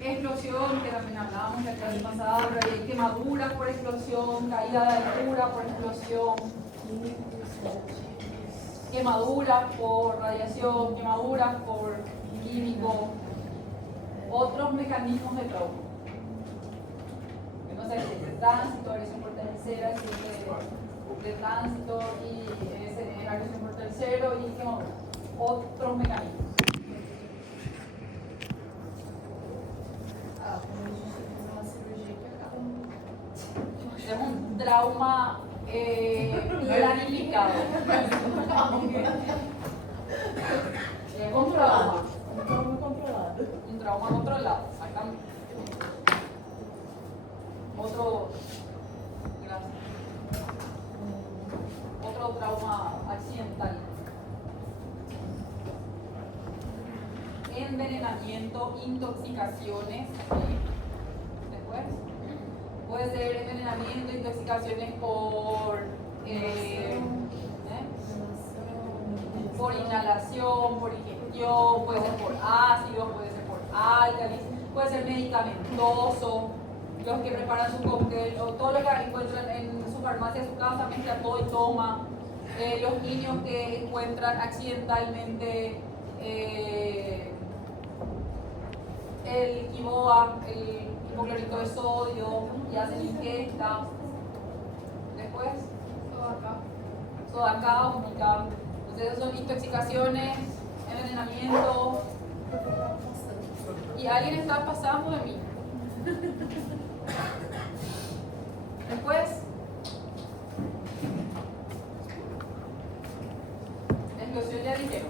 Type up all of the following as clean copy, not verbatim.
Explosión, que también hablábamos la clase pasada, pero hay quemaduras por explosión, caída de altura por explosión, quemaduras por radiación, quemaduras por químico, otros mecanismos de trauma. No sé, de tránsito, agresión por tercera, de tránsito y agresión por tercero y quemaduras. Otros mecanismos. Es un trauma planificado. Es un trauma. Un trauma controlado, exactamente. Otro trauma accidental. Envenenamiento, intoxicaciones. Después puede ser envenenamiento, intoxicaciones por inhalación, por ingestión, puede ser por ácidos, puede ser por álcalis, puede ser medicamentoso. Los que preparan su cóctel o todo lo que encuentran en su farmacia, en su casa, mezcla todo y toma. Los niños que encuentran accidentalmente el Quiboa, el hipoclorito de sodio y hacen ingesta. Después, soda cáustica. Entonces, son intoxicaciones, envenenamiento. Y alguien está pasando de mí. Después, explosión ya dije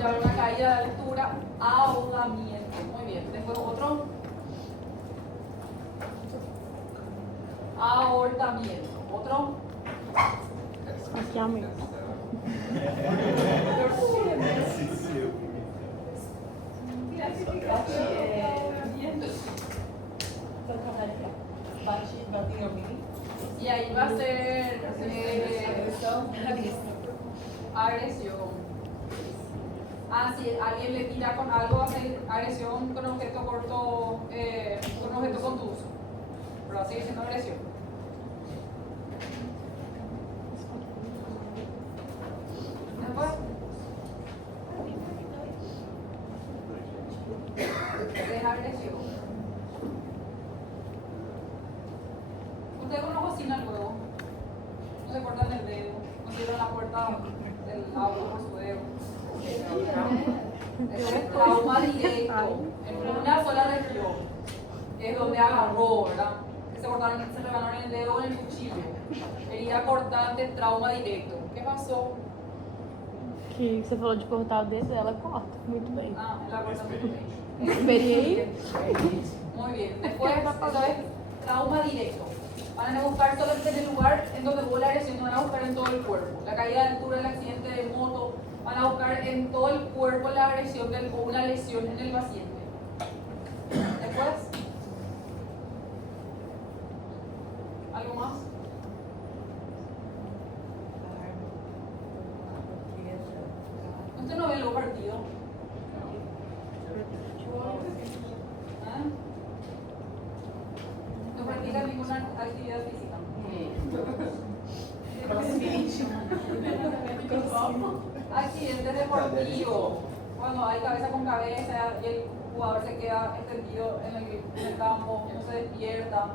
ya una caída de altura, ahogamiento. Muy bien. Después otro. Aortamiento. Otro. Y ahí va a ser agresión. Si alguien le tira con algo, va a ser agresión con objeto corto, con objeto contuso. Pero va a seguir siendo agresión. Después, es agresión. Ustedes con una bocina luego, no se cortan el dedo, no cierran la puerta del auto por su dedo. Ese es trauma directo, en una sola región, que es donde agarró, ¿verdad? Que se rebanaron el dedo con el cuchillo. Herida cortante, trauma directo. ¿Qué pasó? Que você falou de cortar o dedo, ela corta muito bem. Ela corta muito bem. Experiei. Muy bien. Después, eso es trauma directo. Van a buscar solamente en el lugar en donde hubo la agresión, no van a buscar en todo el cuerpo. La caída de altura, el accidente de moto, van a buscar en todo el cuerpo la agresión o una lesión en el paciente. Después, ¿algo más? ¿Usted no ve lo partido? No practica ninguna actividad física. Accidentes deportivos. Cuando hay cabeza con cabeza y el jugador se queda extendido en el campo, no se despierta.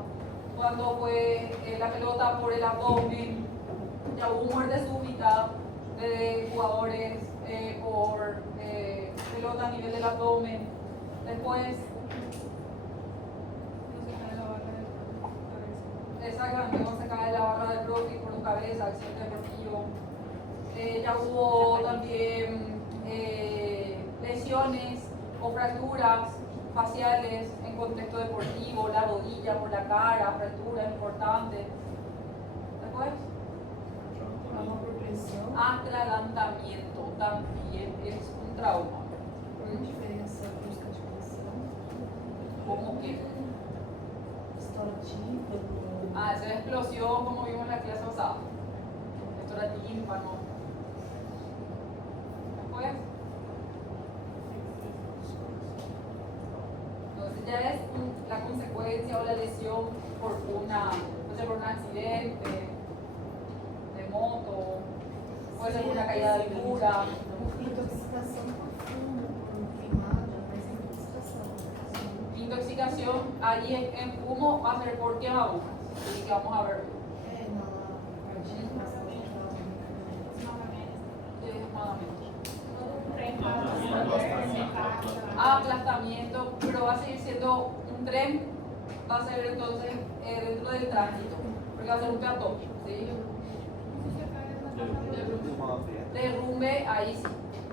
Cuando fue la pelota por el abdomen, ya hubo muerte súbita de jugadores por pelota a nivel del abdomen. Después, exactamente, cuando se cae la barra del brócoli por tu cabeza, accidente deportivo. Ya hubo también lesiones o fracturas faciales en contexto deportivo, la rodilla por la cara, fracturas importantes. Después, atragantamiento también es un trauma. ¿Cómo que? Esa es explosión, como vimos en la clase pasada. Esto era tímpano. Después, ya es la consecuencia o la lesión por por un accidente de moto, puede ser una caída de altura. Intoxicação por fumo, por queimada, mas intoxicação. Intoxicación, ahí en fumo va a ser por quemaduras, así que vamos a ver. Aplastamiento, pero va a seguir siendo un tren, va a ser entonces dentro del tránsito, porque va a ser un peatón, ¿sí? Derrumbe, ahí sí,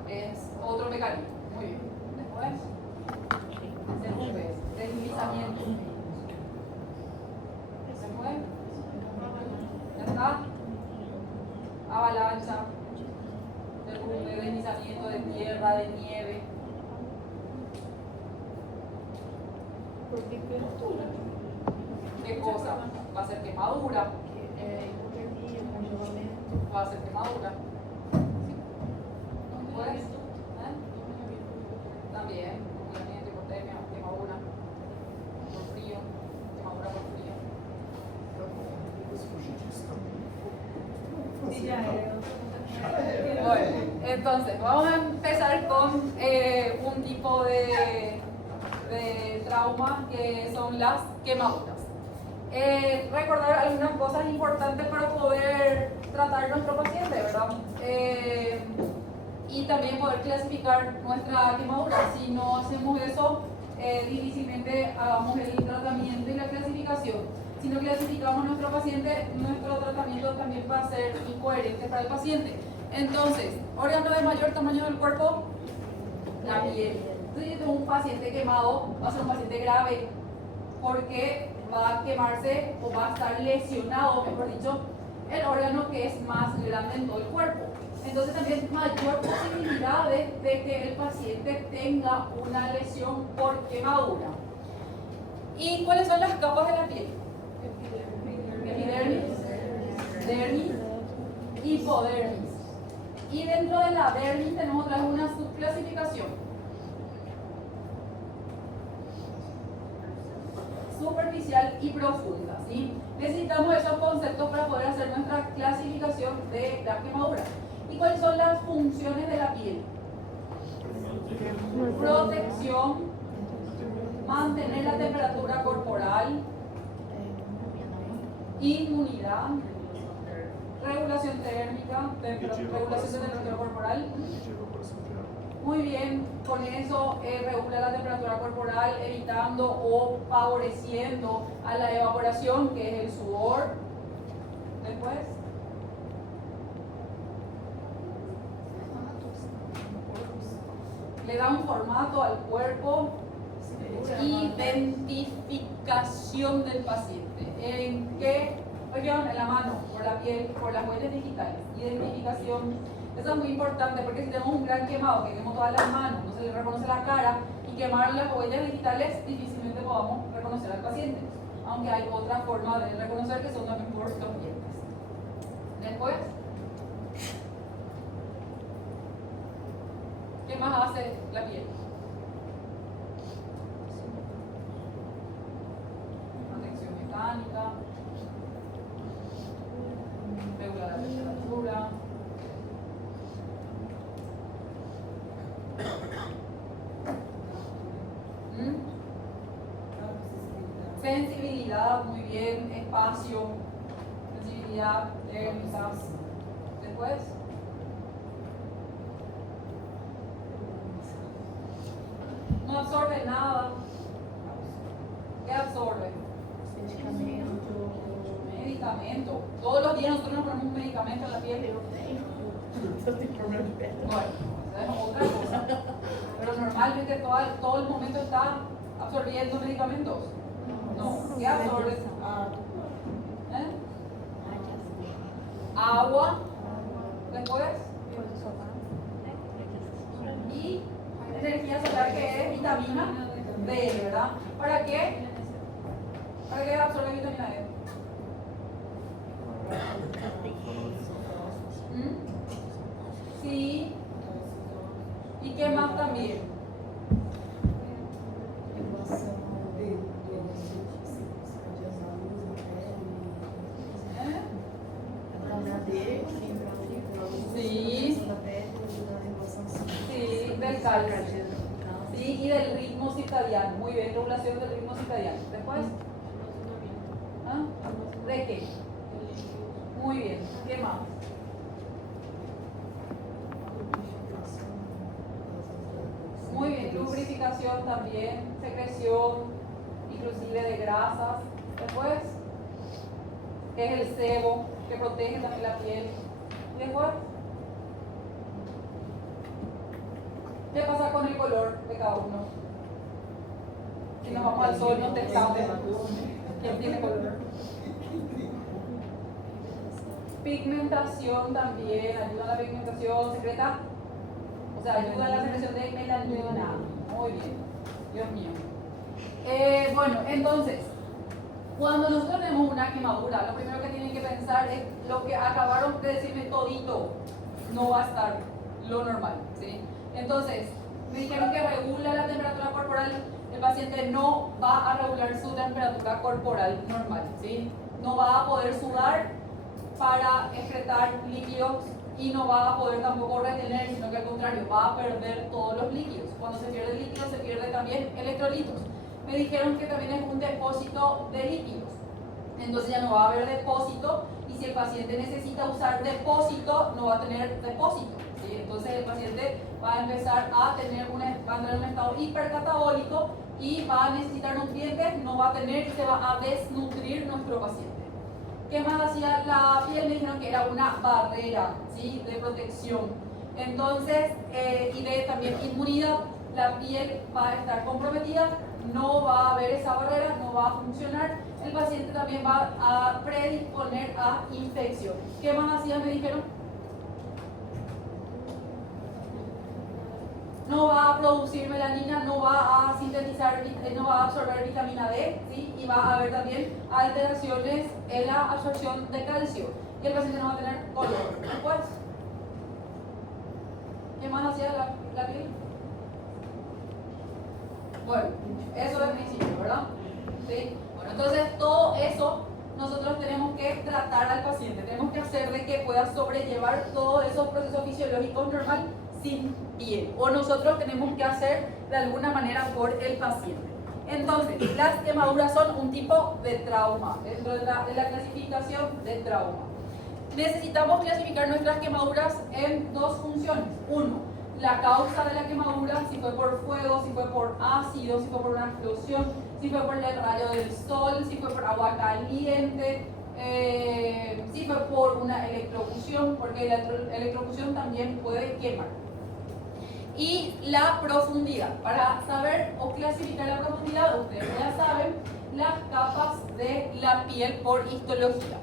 es otro mecanismo. Muy bien. Después, derrumbe, deslizamiento. Después, ya está. Avalancha, derrumbe, deslizamiento de tierra, de nieve. ¿Qué cosa? Va a ser quemadura. Hipotermia, congelamento. Va a ser quemadura. Después, también, congelamiento, hipotermia, quemadura por frío, quemadura por frío. Sí, já é. Bueno, entonces vamos a empezar con un tipo de trauma que son las quemaduras. Recordar algunas cosas importantes para poder tratar a nuestro paciente, ¿verdad? Y también poder clasificar nuestra quemadura. Si no hacemos eso, difícilmente hagamos el tratamiento y la clasificación. Si no clasificamos a nuestro paciente, nuestro tratamiento también va a ser incoherente para el paciente. Entonces, órgano de mayor tamaño del cuerpo, la piel. Entonces, yo tengo un paciente quemado, va a ser un paciente grave, porque va a quemarse o va a estar lesionado, mejor dicho, el órgano que es más grande en todo el cuerpo. Entonces, también mayor posibilidad de que el paciente tenga una lesión por quemadura. ¿Y cuáles son las capas de la piel? Epidermis, dermis, hipodermis. Y dentro de la dermis tenemos otra vez una subclasificación. Superficial y profunda, ¿sí? Necesitamos esos conceptos para poder hacer nuestra clasificación de la quemadura. ¿Y cuáles son las funciones de la piel? Protección, mantener la temperatura corporal, inmunidad, regulación térmica, regulación de temperatura corporal. Muy bien, con eso regula la temperatura corporal, evitando o favoreciendo a la evaporación, que es el sudor. Después, le da un formato al cuerpo. Identificación del paciente. ¿En qué región? En la mano, por la piel, por las huellas digitales. Identificación. Eso es muy importante porque si tenemos un gran quemado, que quemamos todas las manos, no se le reconoce la cara, y quemar las huellas digitales, difícilmente podamos reconocer al paciente. Aunque hay otra forma de reconocer que son también por los dientes. Después, ¿qué más hace la piel? Protección mecánica, regula la temperatura. Sensibilidad, muy bien, espacio, sensibilidad térmica. Después, no absorbe nada. ¿Qué absorbe? Medicamento. Todos los días nosotros nos ponemos un medicamento en la piel. Eu tenho problema de pele. Bueno, esa es otra cosa. Pero normalmente todo el momento está absorbiendo medicamentos. No, ¿qué absorbe? ¿Eh? Agua. Después. Y energía solar, que es vitamina D, ¿verdad? ¿Para qué? ¿Para qué absorbe vitamina D? Sí. ¿Y qué más también? Regulação ¿sí? Y del ritmo circadiano. Muy bien, regulación del ritmo circadiano. Después, ¿ah? ¿De qué? Muy bien, ¿qué más? Muy bien, lubrificación también, secreción, inclusive de grasas. Después, que es el sebo, que protege también la piel. Y después, ¿qué pasa con el color de cada uno? Si nos vamos al sol, nos testamos. ¿Quién tiene color? Pigmentación también, ayuda a la pigmentación secreta. O sea, ayuda a la secreción de melanina. Muy bien, Dios mío. Bueno, entonces, cuando nosotros tenemos una quemadura, lo primero que tienen que pensar es lo que acabaron de decirme todito, no va a estar lo normal, ¿sí? Entonces, me dijeron que regula la temperatura corporal, el paciente no va a regular su temperatura corporal normal, ¿sí? No va a poder sudar para excretar líquidos y no va a poder tampoco retener, sino que al contrario, va a perder todos los líquidos. Cuando se pierde líquido, se pierde también electrolitos. Me dijeron que también es un depósito de líquidos, entonces ya no va a haber depósito, y si el paciente necesita usar depósito, no va a tener depósito, ¿sí? Entonces el paciente va a empezar a tener va a entrar en un estado hipercatabólico y va a necesitar nutrientes, no va a tener y se va a desnutrir nuestro paciente. ¿Qué más hacía la piel? Me dijeron que era una barrera, ¿sí? De protección. Entonces, y de también inmunidad, la piel va a estar comprometida, no va a haber esa barrera, no va a funcionar, el paciente también va a predisponer a infección. ¿Qué más hacía? Me dijeron. No va a producir melanina, no va a sintetizar, no va a absorber vitamina D, ¿sí? Y va a haber también alteraciones en la absorción de calcio. Y el paciente no va a tener color. Después, ¿qué más hacía la piel? Bueno, eso es el principio, ¿verdad? ¿Sí? Bueno, entonces todo eso nosotros tenemos que tratar al paciente, tenemos que hacer de que pueda sobrellevar todos esos procesos fisiológicos normales sin piel, o nosotros tenemos que hacer de alguna manera por el paciente. Entonces, las quemaduras son un tipo de trauma, dentro de la clasificación de trauma. Necesitamos clasificar nuestras quemaduras en dos funciones. Uno, la causa de la quemadura, si fue por fuego, si fue por ácido, si fue por una explosión, si fue por el rayo del sol, si fue por agua caliente, si fue por una electrocución, porque la electrocución también puede quemar. Y la profundidad, para saber o clasificar la profundidad, ustedes ya saben las capas de la piel por histología.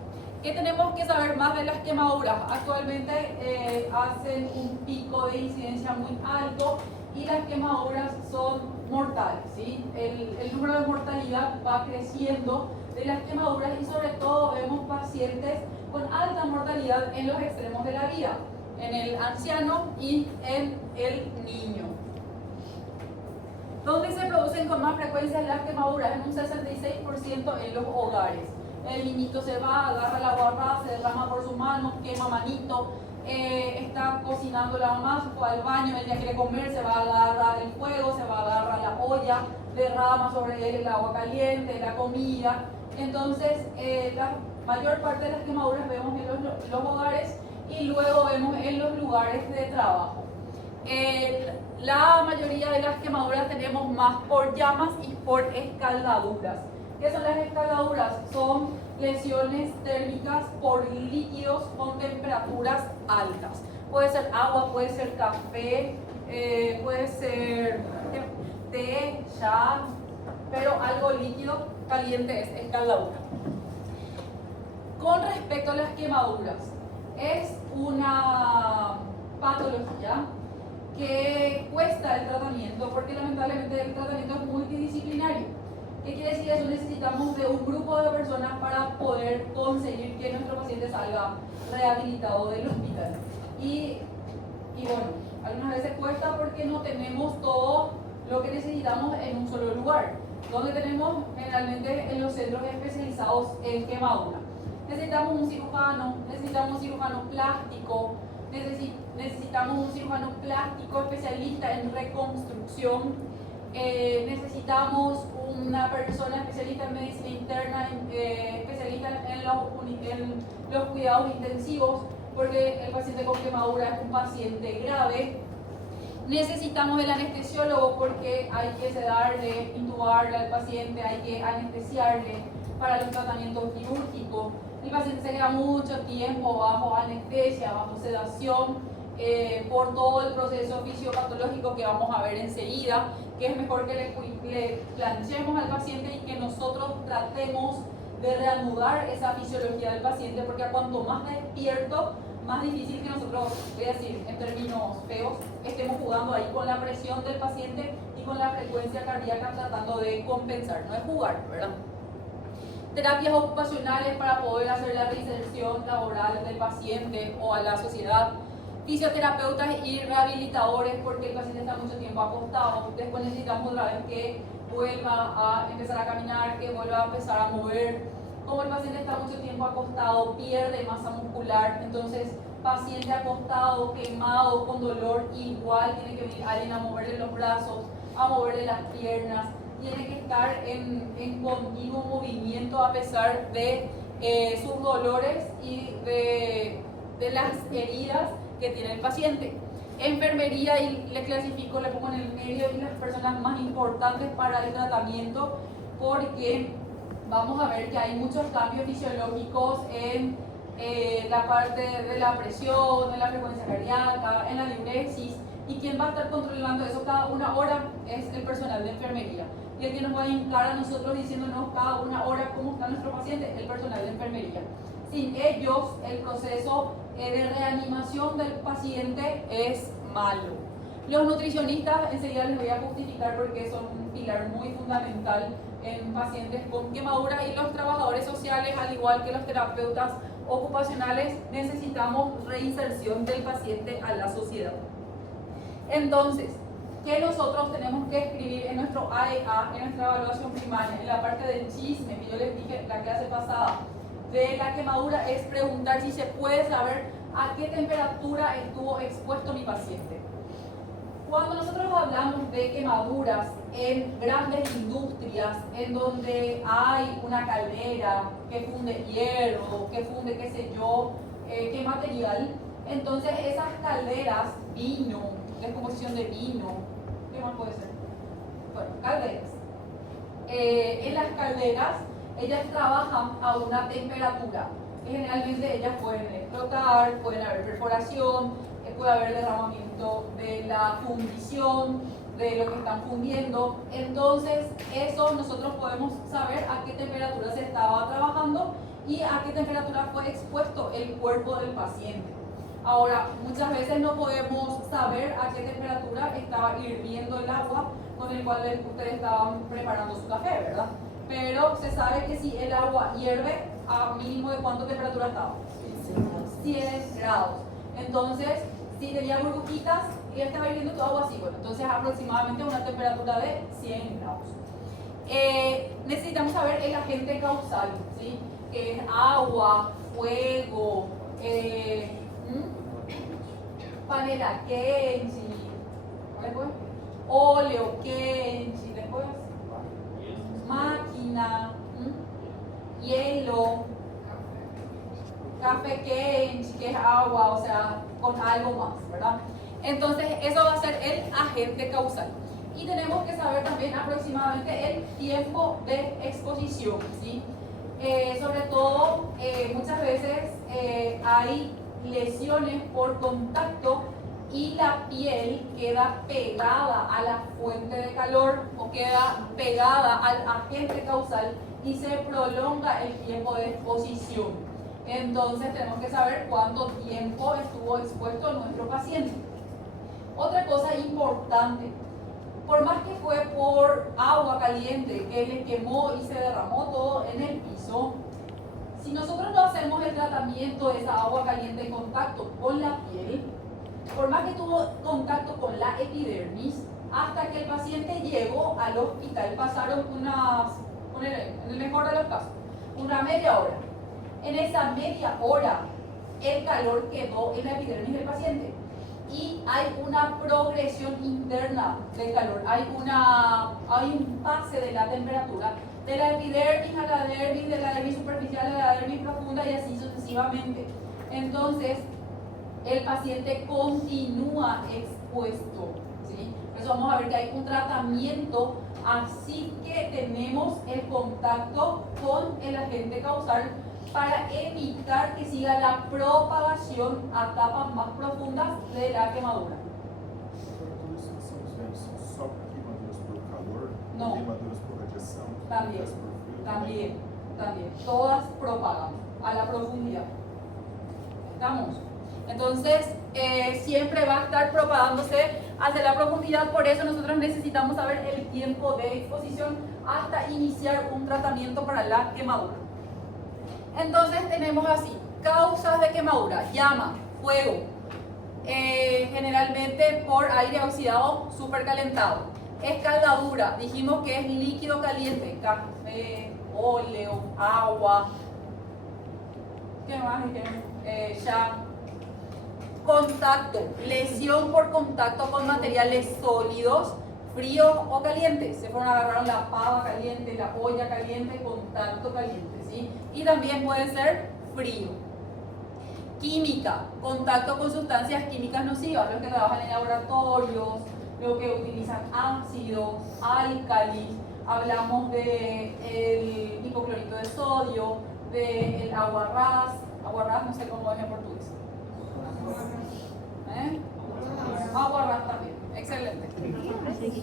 ¿Qué tenemos que saber más de las quemaduras? Actualmente hacen un pico de incidencia muy alto y las quemaduras son mortales, ¿sí? El número de mortalidad va creciendo de las quemaduras y sobre todo vemos pacientes con alta mortalidad en los extremos de la vida, en el anciano y en el niño. ¿Dónde se producen con más frecuencia las quemaduras? En un 66% en los hogares. El niñito se va, agarra la guarra, se derrama por su mano, quema manito, está cocinando la mamá, se fue al baño, ella quiere comer, se va a agarrar el fuego, se va a agarrar la olla, derrama sobre él el agua caliente, la comida. Entonces, la mayor parte de las quemaduras vemos en los hogares y luego vemos en los lugares de trabajo. La mayoría de las quemaduras tenemos más por llamas y por escaldaduras. ¿Qué son las escaldaduras? Son lesiones térmicas por líquidos con temperaturas altas. Puede ser agua, puede ser café, puede ser té, chá, pero algo líquido caliente es escaldadura. Con respecto a las quemaduras, es una patología que cuesta el tratamiento porque lamentablemente el tratamiento es multidisciplinario. ¿Qué quiere decir eso? Necesitamos de un grupo de personas para poder conseguir que nuestro paciente salga rehabilitado del hospital. Y bueno, algunas veces cuesta porque no tenemos todo lo que necesitamos en un solo lugar, donde tenemos generalmente en los centros especializados en quemadura. Necesitamos un cirujano plástico, necesitamos un cirujano plástico especialista en reconstrucción, necesitamos una persona especialista en medicina interna, especialista en los cuidados intensivos, porque el paciente con quemadura es un paciente grave. Necesitamos el anestesiólogo porque hay que sedarle, intubarle al paciente, hay que anestesiarle para los tratamientos quirúrgicos. El paciente se queda mucho tiempo bajo anestesia, bajo sedación, por todo el proceso fisiopatológico que vamos a ver enseguida, que es mejor que le planchemos al paciente y que nosotros tratemos de reanudar esa fisiología del paciente, porque a cuanto más despierto, más difícil que nosotros, voy a decir en términos feos, estemos jugando ahí con la presión del paciente y con la frecuencia cardíaca tratando de compensar, no es jugar, ¿verdad? Terapias ocupacionales para poder hacer la reinserción laboral del paciente o a la sociedad. Fisioterapeutas y rehabilitadores porque el paciente está mucho tiempo acostado. Después necesitamos otra vez que vuelva a empezar a caminar, que vuelva a empezar a mover. Como el paciente está mucho tiempo acostado, pierde masa muscular, entonces paciente acostado, quemado, con dolor, igual tiene que venir alguien a moverle los brazos, a moverle las piernas, tiene que estar en continuo movimiento a pesar de sus dolores y de las heridas que tiene el paciente. Enfermería, y le clasifico, le pongo en el medio, y las personas más importantes para el tratamiento, porque vamos a ver que hay muchos cambios fisiológicos en la parte de la presión, en la frecuencia cardíaca, en la diuresis, y quien va a estar controlando eso cada una hora es el personal de enfermería. Y el que nos va a indicar a nosotros diciéndonos cada una hora cómo está nuestro paciente, el personal de enfermería. Sin ellos, el proceso de reanimación del paciente es malo. Los nutricionistas, enseguida les voy a justificar porque son un pilar muy fundamental en pacientes con quemadura, y los trabajadores sociales, al igual que los terapeutas ocupacionales, necesitamos reinserción del paciente a la sociedad. Entonces, ¿qué nosotros tenemos que escribir en nuestro AEA, en nuestra evaluación primaria, en la parte del chisme que yo les dije la clase pasada de la quemadura? Es preguntar si se puede saber a qué temperatura estuvo expuesto mi paciente. Cuando nosotros hablamos de quemaduras en grandes industrias, en donde hay una caldera que funde hierro, que funde qué sé yo, qué material, entonces esas calderas, vino, descomposición de vino, ¿qué más puede ser? Bueno, calderas. En las calderas, ellas trabajan a una temperatura. Generalmente ellas pueden explotar, pueden haber perforación, puede haber derramamiento de la fundición, de lo que están fundiendo. Entonces, eso nosotros podemos saber a qué temperatura se estaba trabajando y a qué temperatura fue expuesto el cuerpo del paciente. Ahora, muchas veces no podemos saber a qué temperatura estaba hirviendo el agua con el cual ustedes estaban preparando su café, ¿verdad? Pero se sabe que si el agua hierve, a mínimo de cuánta temperatura estaba, 100 grados. Entonces, si tenía burbujitas y estaba hirviendo tu agua así, bueno, entonces aproximadamente una temperatura de 100 grados. Necesitamos saber el agente causal, ¿sí? Que es agua, fuego, panela kenchi, después óleo kenchi, después máquina, hielo, café kenchi, que es agua, o sea, con algo más, ¿verdad? Entonces, eso va a ser el agente causal. Y tenemos que saber también aproximadamente el tiempo de exposición, ¿sí? Sobre todo, muchas veces hay lesiones por contacto y la piel queda pegada a la fuente de calor o queda pegada al agente causal y se prolonga el tiempo de exposición. Entonces tenemos que saber cuánto tiempo estuvo expuesto nuestro paciente. Otra cosa importante, por más que fue por agua caliente que le quemó y se derramó todo en el piso, si nosotros no hacemos el tratamiento de esa agua caliente en contacto con la piel, por más que tuvo contacto con la epidermis, hasta que el paciente llegó al hospital pasaron en el mejor de los casos, una media hora. En esa media hora, el calor quedó en la epidermis del paciente. y hay una progresión interna del calor, hay un pase de la temperatura de la epidermis a la dermis, de la dermis superficial a la dermis profunda y así sucesivamente. Entonces, el paciente continúa expuesto, ¿sí? Por eso vamos a ver que hay un tratamiento, así que tenemos el contacto con el agente causal para evitar que siga la propagación a capas más profundas de la quemadura. Tudo isso que estamos vendo são só queimaduras por calor? Não. Queimaduras por radiação? También, queimaduras por frio? también. Todas propagan a la profundidad. ¿Estamos? Entonces, siempre va a estar propagándose hacia la profundidad, por eso nosotros necesitamos saber el tiempo de exposición hasta iniciar un tratamiento para la quemadura. Entonces tenemos así, causas de quemadura: llama, fuego, generalmente por aire oxidado supercalentado. Escaldadura, dijimos que es líquido caliente, café, óleo, agua. ¿Qué más? Ya. Contacto, lesión por contacto con materiales sólidos, fríos o calientes. Se fueron a agarrar la pava caliente, la olla caliente, contacto caliente, ¿sí? Y también puede ser frío. Química, contacto con sustancias químicas nocivas, los que trabajan en laboratorios, los que utilizan ácidos, álcalis, hablamos del hipoclorito de sodio, del aguarrás, no sé cómo es en portugués. Aguarrás también, excelente.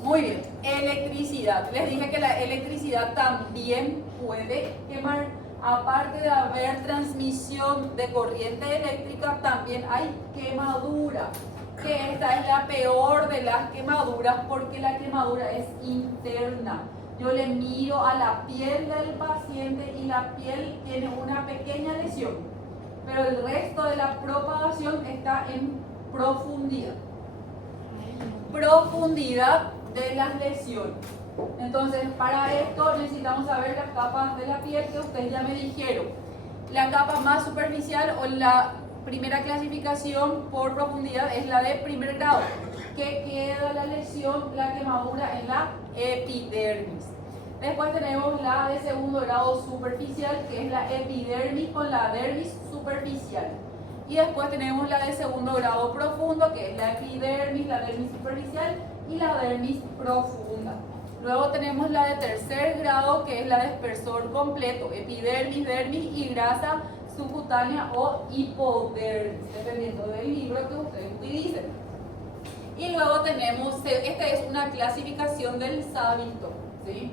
Muy bien, electricidad. Les dije que la electricidad también puede quemar. Aparte de haber transmisión de corriente eléctrica, también hay quemadura, que esta es la peor de las quemaduras porque la quemadura es interna. Yo le miro a la piel del paciente y la piel tiene una pequeña lesión, pero el resto de la propagación está en profundidad. Profundidad de las lesiones. Entonces, para esto necesitamos saber las capas de la piel que ustedes ya me dijeron. La capa más superficial o la primera clasificación por profundidad es la de primer grado, que queda la lesión, la quemadura en la epidermis. Después tenemos la de segundo grado superficial, que es la epidermis con la dermis superficial. Y después tenemos la de segundo grado profundo, que es la epidermis, la dermis superficial y la dermis profunda. Luego tenemos la de tercer grado, que es la de espesor completo, epidermis, dermis y grasa subcutánea o hipodermis, dependiendo del libro que ustedes utilicen. Y luego tenemos, esta es una clasificación del Savitton, ¿sí?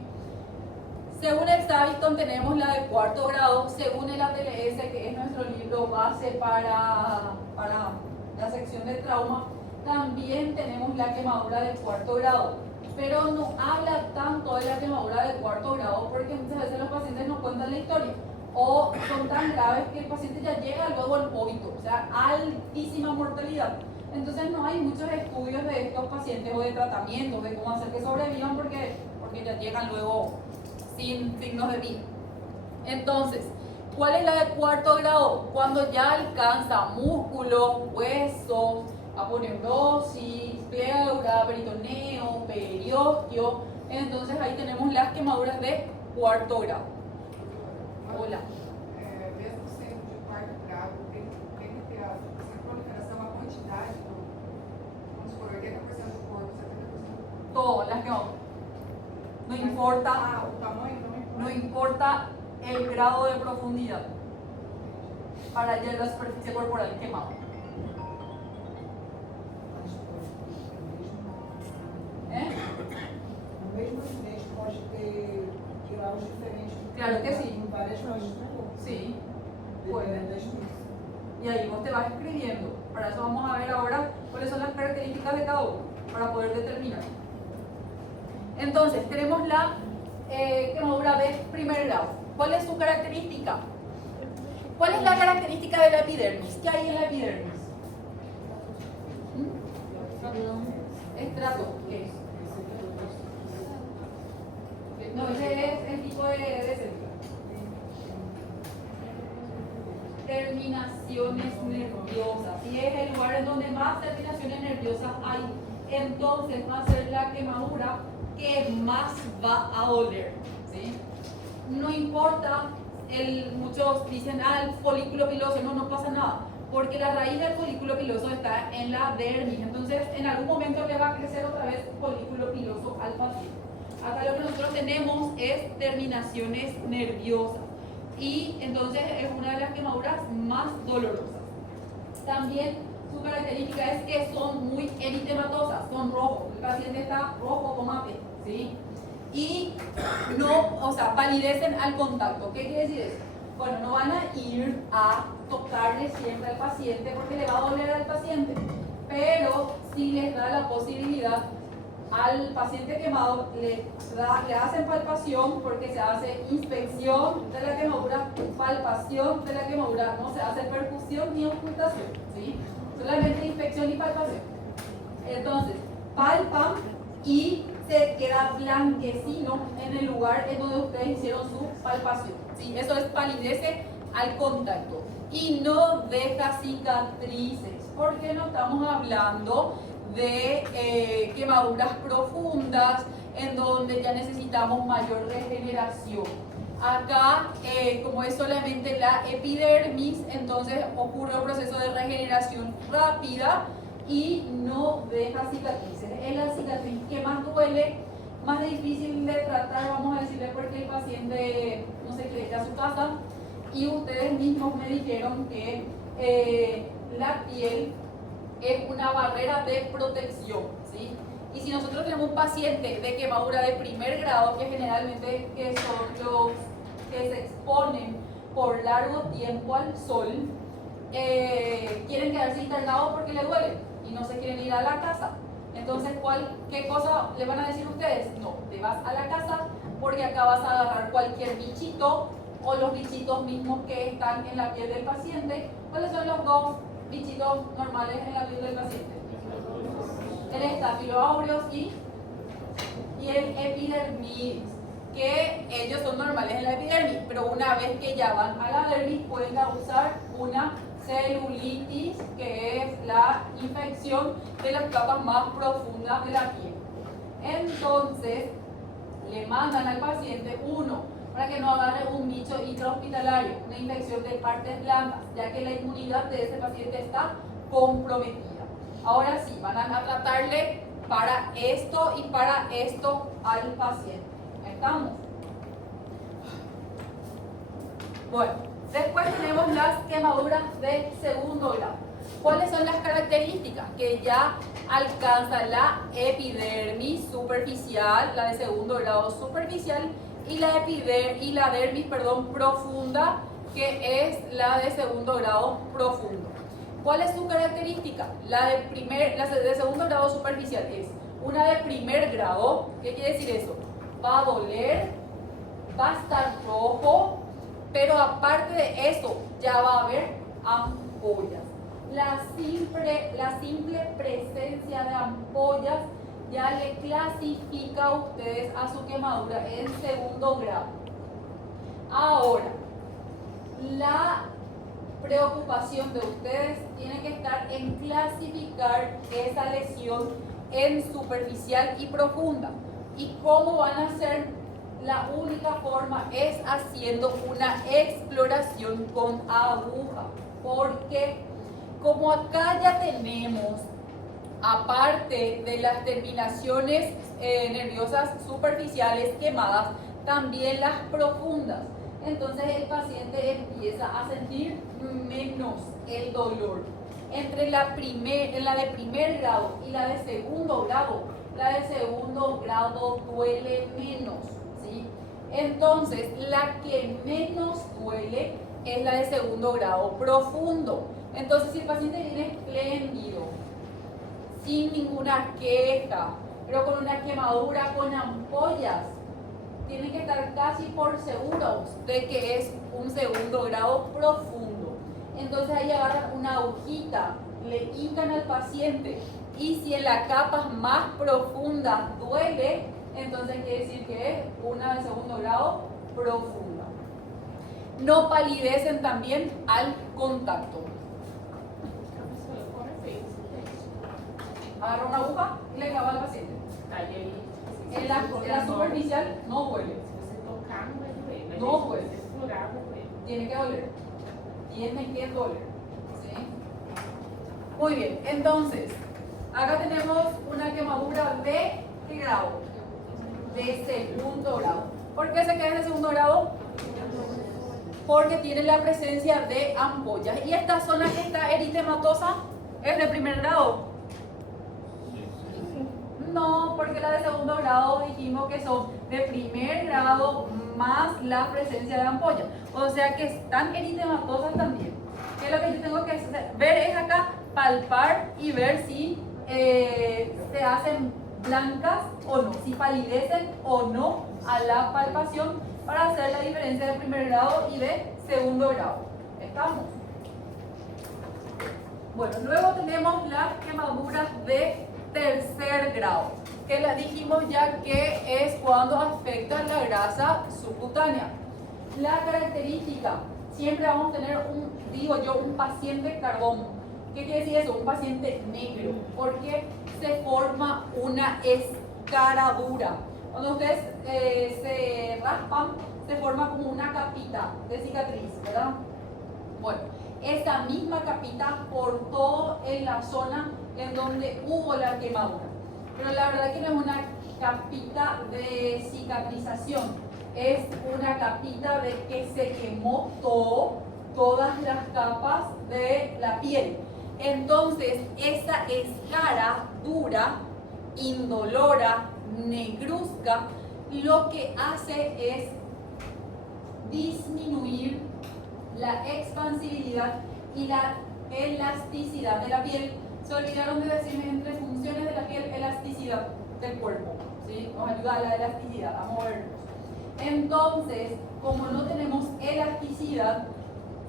Según el Savitton tenemos la de cuarto grado, según el ATLS, que es nuestro libro base para la sección de trauma, también tenemos la quemadura de cuarto grado. Pero no habla tanto de la quemadura de cuarto grado porque muchas veces los pacientes nos cuentan la historia o son tan graves que el paciente ya llega luego al óbito, o sea, altísima mortalidad. Entonces no hay muchos estudios de estos pacientes o de tratamientos, de cómo hacer que sobrevivan porque ya llegan luego sin signos de vida. Entonces, ¿cuál es la de cuarto grado? Cuando ya alcanza músculo, huesos, aponeurosis, pleura, peritoneo, periostio. Entonces ahí tenemos las quemaduras de cuarto grado. Hola. Mesmo sendo de quarto grado, tem que ter a proliferação, a quantidade vamos supor, 80% do corpo, 70% do corpo. Todas las quemaduras. No importa, O tamanho não importa. no importa el grado de profundidad para hallar la superficie corporal quemada. No mesmo acidente pode ter graus diferentes. Claro que sí. En várias partes do corpo. Sí, puede. Dependendo das doenças. Y ahí vos te vas escribiendo. Para eso vamos a ver ahora cuáles son las características de cada uno, para poder determinar. Entonces, tenemos la quemadura de primer grado. ¿Cuál es su característica? ¿Cuál es la característica de la epidermis? ¿Qué hay en la epidermis? Estrato, ¿qué es? No, ese es el tipo de célula. terminaciones nerviosas. Si es el lugar en donde más terminaciones nerviosas hay, entonces va a ser la quemadura que más va a doler, ¿sí? No importa, muchos dicen, el folículo piloso, no pasa nada, porque la raíz del folículo piloso está en la dermis, entonces en algún momento le va a crecer otra vez folículo piloso al paciente. Acá lo que nosotros tenemos es terminaciones nerviosas y entonces es una de las quemaduras más dolorosas. También su característica es que son muy eritematosas, son rojos, el paciente está rojo tomate, ¿sí? Y palidecen al contacto. ¿Qué quiere decir eso? Bueno, no van a ir a tocarle siempre al paciente porque le va a doler al paciente, pero sí les da la posibilidad al paciente quemado, le hacen palpación porque se hace inspección de la quemadura, palpación de la quemadura, no se hace percusión ni ocultación, ¿sí? Solamente inspección y palpación. Entonces, palpan y se queda blanquecino en el lugar en donde ustedes hicieron su palpación, ¿sí? Eso es palidece al contacto y no deja cicatrices, porque no estamos hablando de quemaduras profundas en donde ya necesitamos mayor regeneración. Acá, como es solamente la epidermis, entonces ocurre un proceso de regeneración rápida y no deja cicatrices. Es la cicatriz que más duele, más difícil de tratar, vamos a decirle, porque el paciente no se quiere ir a su casa y ustedes mismos me dijeron que la piel es una barrera de protección, ¿sí? Y si nosotros tenemos un paciente de quemadura de primer grado, que generalmente son los que se exponen por largo tiempo al sol, quieren quedarse internados porque les duele y no se quieren ir a la casa. Entonces, ¿qué cosa le van a decir ustedes? No, te vas a la casa porque acá vas a agarrar cualquier bichito o los bichitos mismos que están en la piel del paciente. ¿Cuáles son los dos bichitos normales en la piel del paciente? El estafiloaureus y el epidermis, que ellos son normales en la epidermis, pero una vez que ya van a la dermis pueden causar una celulitis, que es la infección de las capas más profundas de la piel. Entonces, le mandan al paciente para que no agarre un bicho intrahospitalario, una infección de partes blandas, ya que la inmunidad de ese paciente está comprometida. Ahora sí, van a tratarle para esto y para esto al paciente. ¿Estamos? Bueno, después tenemos las quemaduras de segundo grado. ¿Cuáles son las características? Que ya alcanza la epidermis superficial, la de segundo grado superficial, y la dermis profunda, que es la de segundo grado profundo. ¿Cuál es su característica? La de segundo grado superficial es una de primer grado. ¿Qué quiere decir eso? Va a doler, va a estar rojo, pero aparte de eso ya va a haber ampollas. La simple presencia de ampollas ya le clasifica a ustedes a su quemadura en segundo grado. Ahora, la preocupación de ustedes tiene que estar en clasificar esa lesión en superficial y profunda. ¿Y cómo van a hacer? La única forma es haciendo una exploración con aguja, porque como acá ya tenemos, aparte de las terminaciones nerviosas superficiales quemadas, también las profundas. Entonces el paciente empieza a sentir menos el dolor. Entre la de primer grado y la de segundo grado, la de segundo grado duele menos, ¿sí? Entonces la que menos duele es la de segundo grado profundo. Entonces si el paciente viene espléndido, sin ninguna queja, pero con una quemadura con ampollas, tienen que estar casi por seguros de que es un segundo grado profundo. Entonces ahí agarran una agujita, le hincan al paciente, y si en las capas más profundas duele, entonces quiere decir que es una de segundo grado profunda. no palidecen también al contacto. Professora, qual é feito esse teste? Agarra una aguja y le clava al paciente. Tá, e aí, En la superficial no duele, se você tocar, não vai doer. Mas Não se doer. você furar, vai doer. tiene que doler. Tiene que doler. ¿Sí? Muy bien, entonces, acá tenemos una quemadura de ¿qué grado? De segundo grado. ¿Por qué se queda de segundo grado? Porque tiene la presencia de ampollas. ¿Y esta zona que está eritematosa es de primer grado? No, porque la de segundo grado dijimos que son de primer grado más la presencia de ampollas. O sea que están eritematosas también. ¿Qué es lo que yo tengo que ver? Es acá palpar y ver si se hacen blancas o no, si palidecen o no a la palpación para hacer la diferencia de primer grado y de segundo grado. ¿Estamos? Bueno, luego tenemos las quemaduras de tercer grado, que la dijimos ya que es cuando afecta la grasa subcutánea. La característica, siempre vamos a tener un paciente carbono. ¿Qué quiere decir eso? Un paciente negro, porque se forma una escaradura. Cuando ustedes se raspan, se forma como una capita de cicatriz, ¿verdad? Bueno, esta misma capita por todo en la zona en donde hubo la quemadura. Pero la verdad que no es una capita de cicatrización, es una capita de que se quemó todas las capas de la piel. Entonces, esa escaradura indolora, negruzca, lo que hace es disminuir la expansibilidad y la elasticidad de la piel. Se olvidaron de decirme entre funciones de la piel, elasticidad del cuerpo, ¿sí? Nos ayuda a la elasticidad, a movernos. Entonces, como no tenemos elasticidad,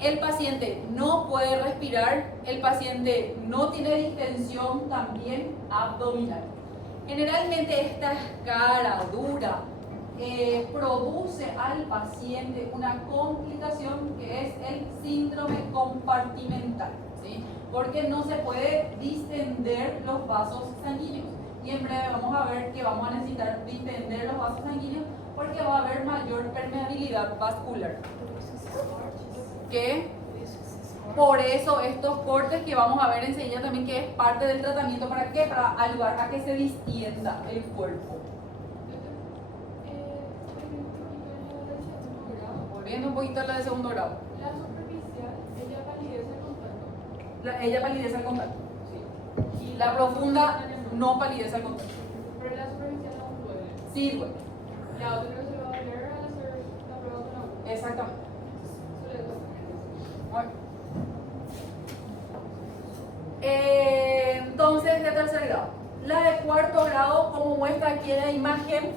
el paciente no puede respirar, el paciente no tiene distensión también abdominal. Generalmente esta escaradura produce al paciente una complicación que es el síndrome compartimental, ¿sí? Porque no se puede distender los vasos sanguíneos. Y en breve vamos a ver que vamos a necesitar distender los vasos sanguíneos porque va a haber mayor permeabilidad vascular. ¿Qué? Por eso estos cortes que vamos a ver enseguida también, que es parte del tratamiento. ¿Para qué? Para ayudar a que se distienda el cuerpo. Volviendo un poquito a la de segundo grado. La superficial, ella palidece al contacto. Ella palidece al contacto. Sí. Y la profunda no palidece al contacto. Pero la superficial aún duele. Sí, duele. La otra no se va a doler al hacer la prueba con agua. Exactamente. Eso le toca. Bueno. Entonces, de tercer grado. La de cuarto grado, como muestra aquí en la imagen,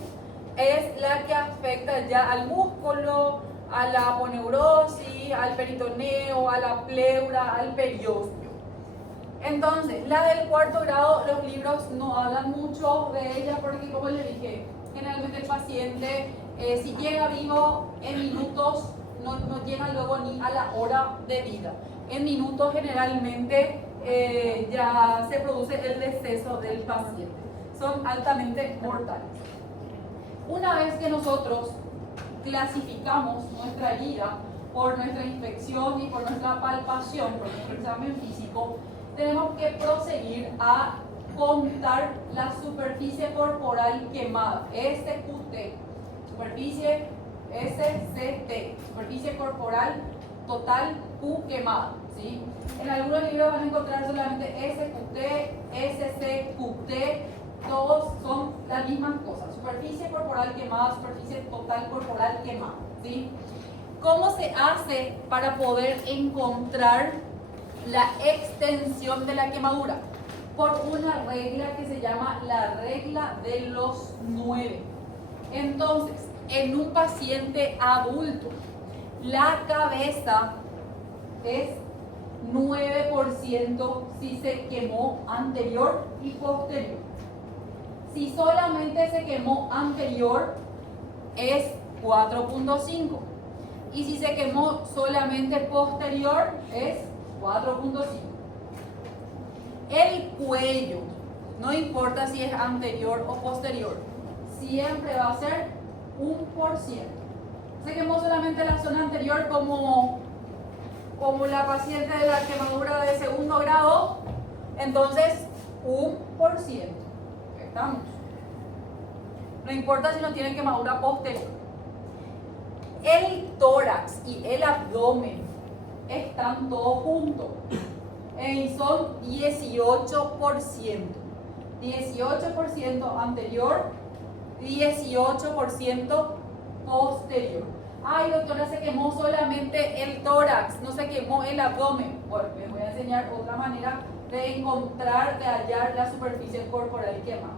es la que afecta ya al músculo, a la aponeurosis, al peritoneo, a la pleura, al periósteo. Entonces, la del cuarto grado, los libros no hablan mucho de ella porque, como les dije, generalmente el paciente, si llega vivo en minutos, no llega luego ni a la hora de vida. En minutos generalmente ya se produce el deceso del paciente. Son altamente mortales. Una vez que nosotros clasificamos nuestra herida por nuestra inspección y por nuestra palpación, por nuestro examen físico, tenemos que proseguir a contar la superficie corporal quemada, SQT, superficie SCT, superficie corporal total Q quemada, ¿sí? En algunos libros van a encontrar solamente SQT, SCQT, todos son las mismas cosas, superficie corporal quemada, superficie total corporal quemada, ¿sí? ¿Cómo se hace para poder encontrar la extensión de la quemadura? Por una regla que se llama la regla de los 9. Entonces, en un paciente adulto, la cabeza es 9% si se quemó anterior y posterior. Si solamente se quemó anterior, es 4.5. Y si se quemó solamente posterior es 4.5. El cuello, no importa si es anterior o posterior, siempre va a ser 1%. Se quemó solamente la zona anterior como la paciente de la quemadura de segundo grado, entonces 1%. ¿Estamos? No importa si no tiene quemadura posterior. El tórax y el abdomen están todos juntos y son 18%. 18% anterior, 18% posterior. Ay, doctora, se quemó solamente el tórax, no se quemó el abdomen. Bueno, les voy a enseñar otra manera de encontrar, de hallar la superficie corporal quemada.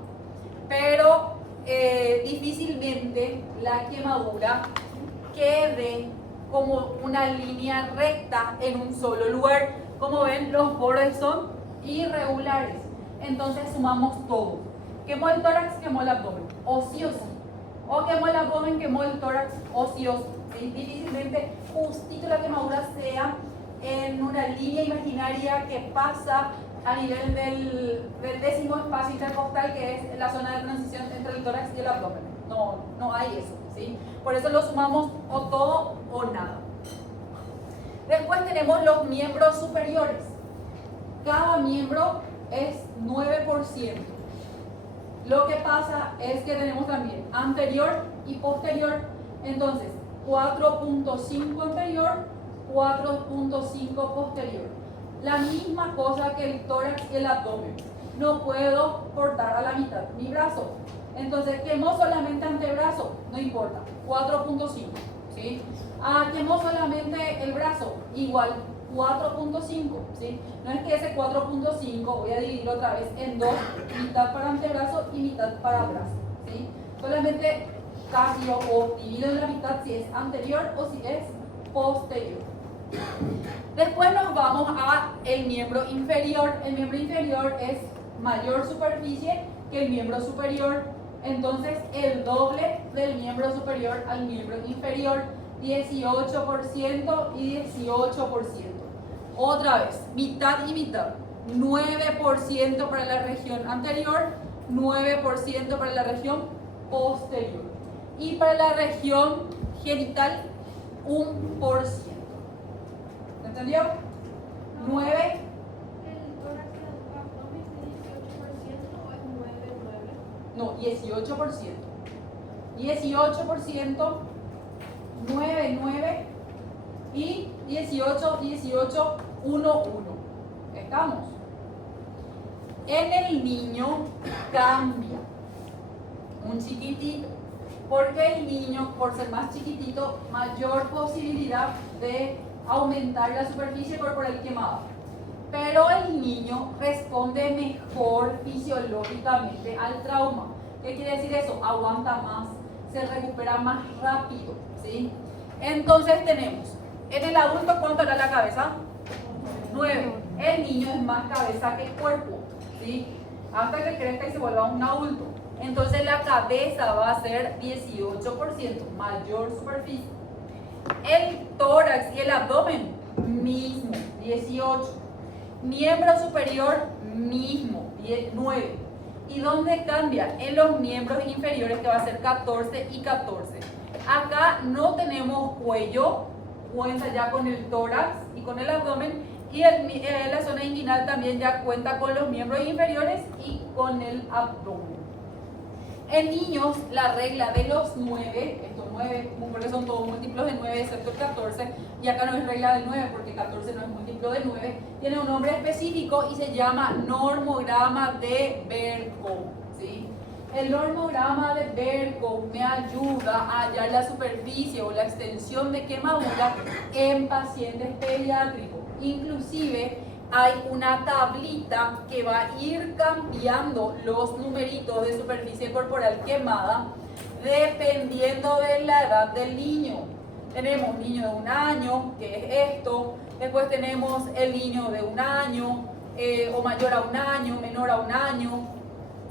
Pero difícilmente la quemadura quede como una línea recta en un solo lugar. Como ven, los bordes son irregulares. Entonces sumamos todo. Quemó el tórax, quemó el abdomen, o sí o sí. O quemó el abdomen, quemó el tórax, o sí o sí. Difícilmente justito la quemadura sea en una línea imaginaria que pasa a nivel del décimo espacio intercostal, que es la zona de transición entre el tórax y el abdomen. No hay eso, ¿sí? Por eso lo sumamos o todo o nada. Después tenemos los miembros superiores. Cada miembro es 9%. Lo que pasa es que tenemos también anterior y posterior. Entonces, 4.5 anterior, 4.5 posterior. La misma cosa que el tórax y el abdomen. No puedo cortar a la mitad mi brazo. Entonces, quemó solamente antebrazo, no importa, 4.5. ¿Sí? Quemó solamente el brazo, igual, 4.5. ¿Sí? No es que ese 4.5 voy a dividirlo otra vez en dos, mitad para antebrazo y mitad para brazo. ¿Sí? Solamente cambio o divido en la mitad si es anterior o si es posterior. Después nos vamos a el miembro inferior. El miembro inferior es mayor superficie que el miembro superior. Entonces el doble del miembro superior al miembro inferior, 18% y 18%. Otra vez, mitad y mitad. 9% para la región anterior, 9% para la región posterior. Y para la región genital, 1%. ¿Entendió? 9. ¿El tórax y el abdomen es 18% o es 9, 9? No, 18%. 18%, 9, 9 y 18, 18, 1, 1. ¿Estamos? En el niño cambia un chiquitito, porque el niño, por ser más chiquitito, mayor posibilidad de aumentar la superficie corporal quemada. Pero el niño responde mejor fisiológicamente al trauma. ¿Qué quiere decir eso? Aguanta más, se recupera más rápido, ¿sí? Entonces tenemos, en el adulto, ¿cuánto era la cabeza? 9. El niño es más cabeza que cuerpo, ¿sí? Hasta que crezca y se vuelva un adulto. Entonces la cabeza va a ser 18%, mayor superficie. El tórax y el abdomen, mismo, 18. Miembro superior, mismo, 9. ¿Y dónde cambia? En los miembros inferiores, que va a ser 14 y 14. Acá no tenemos cuello, cuenta ya con el tórax y con el abdomen. Y la zona inguinal también ya cuenta con los miembros inferiores y con el abdomen. En niños, la regla de los 9, estos 9, porque son todos múltiplos de 9, excepto el 14, y acá no es regla del 9, porque 14 no es múltiplo de 9, tiene un nombre específico y se llama normograma de Berkow, ¿sí? El normograma de Berkow me ayuda a hallar la superficie o la extensión de quemadura en pacientes pediátricos. Inclusive, hay una tablita que va a ir cambiando los numeritos de superficie corporal quemada dependiendo de la edad del niño. Tenemos niño de 1 año, que es esto. Después tenemos el niño de 1 año, o mayor a 1 año, menor a 1 año,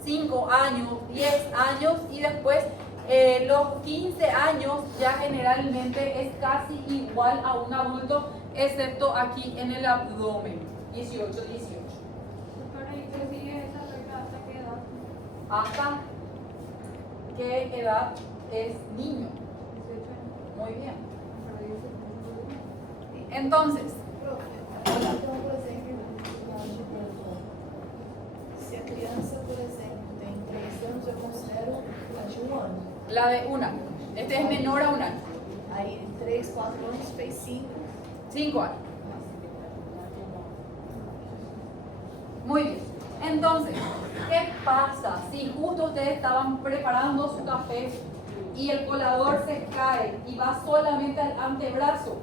5 años, 10 años. Y después los 15 años ya generalmente es casi igual a un adulto, excepto aquí en el abdomen, 18, 18. Doctora, ¿y se sigue esa regla hasta qué edad? ¿Hasta qué edad es niño? 18 años. Muy bien. Para irse con un Entonces, Então, por exemplo, eu acho que se a criança, por exemplo, tem 3 anos, eu considero a de 1 ano. la de una. Este es menor a un año. Aí, 3, 4 anos fez 5. 5 años. Muy bien. Entonces, ¿qué pasa si justo ustedes estaban preparando su café y el colador se cae y va solamente al antebrazo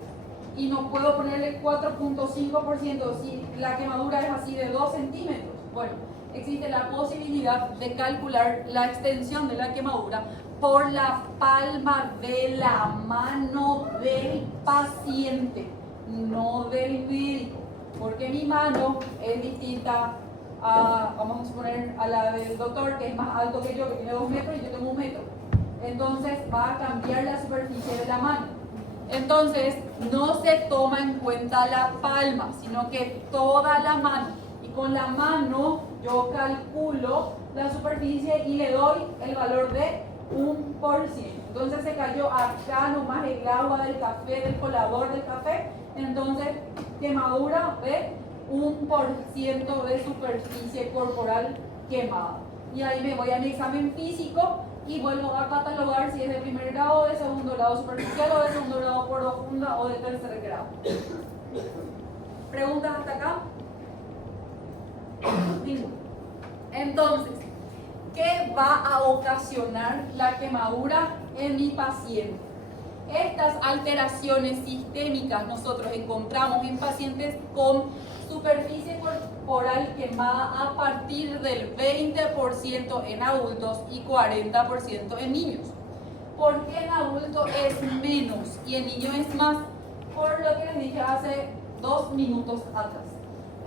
y no puedo ponerle 4.5% si la quemadura es así de 2 centímetros? Bueno, existe la posibilidad de calcular la extensión de la quemadura por la palma de la mano del paciente, no del médico, porque mi mano es distinta a, vamos a suponer, a la del doctor, que es más alto que yo, que tiene 2 metros y yo tengo 1 metro. Entonces va a cambiar la superficie de la mano. Entonces no se toma en cuenta la palma, sino que toda la mano. Y con la mano yo calculo la superficie y le doy el valor de 1%. Entonces se cayó acá nomás el agua del café, del colador del café. Entonces quemadura de 1% de superficie corporal quemada. Y ahí me voy a mi examen físico y vuelvo a catalogar si es de primer grado, de segundo grado superficial o de segundo grado profunda o de tercer grado. ¿Preguntas hasta acá? Ninguna. Entonces, ¿qué va a ocasionar la quemadura en mi paciente? Estas alteraciones sistémicas nosotros encontramos en pacientes con superficie corporal quemada a partir del 20% en adultos y 40% en niños. ¿Por qué en adultos es menos y en niños es más? Por lo que les dije hace 2 minutos atrás.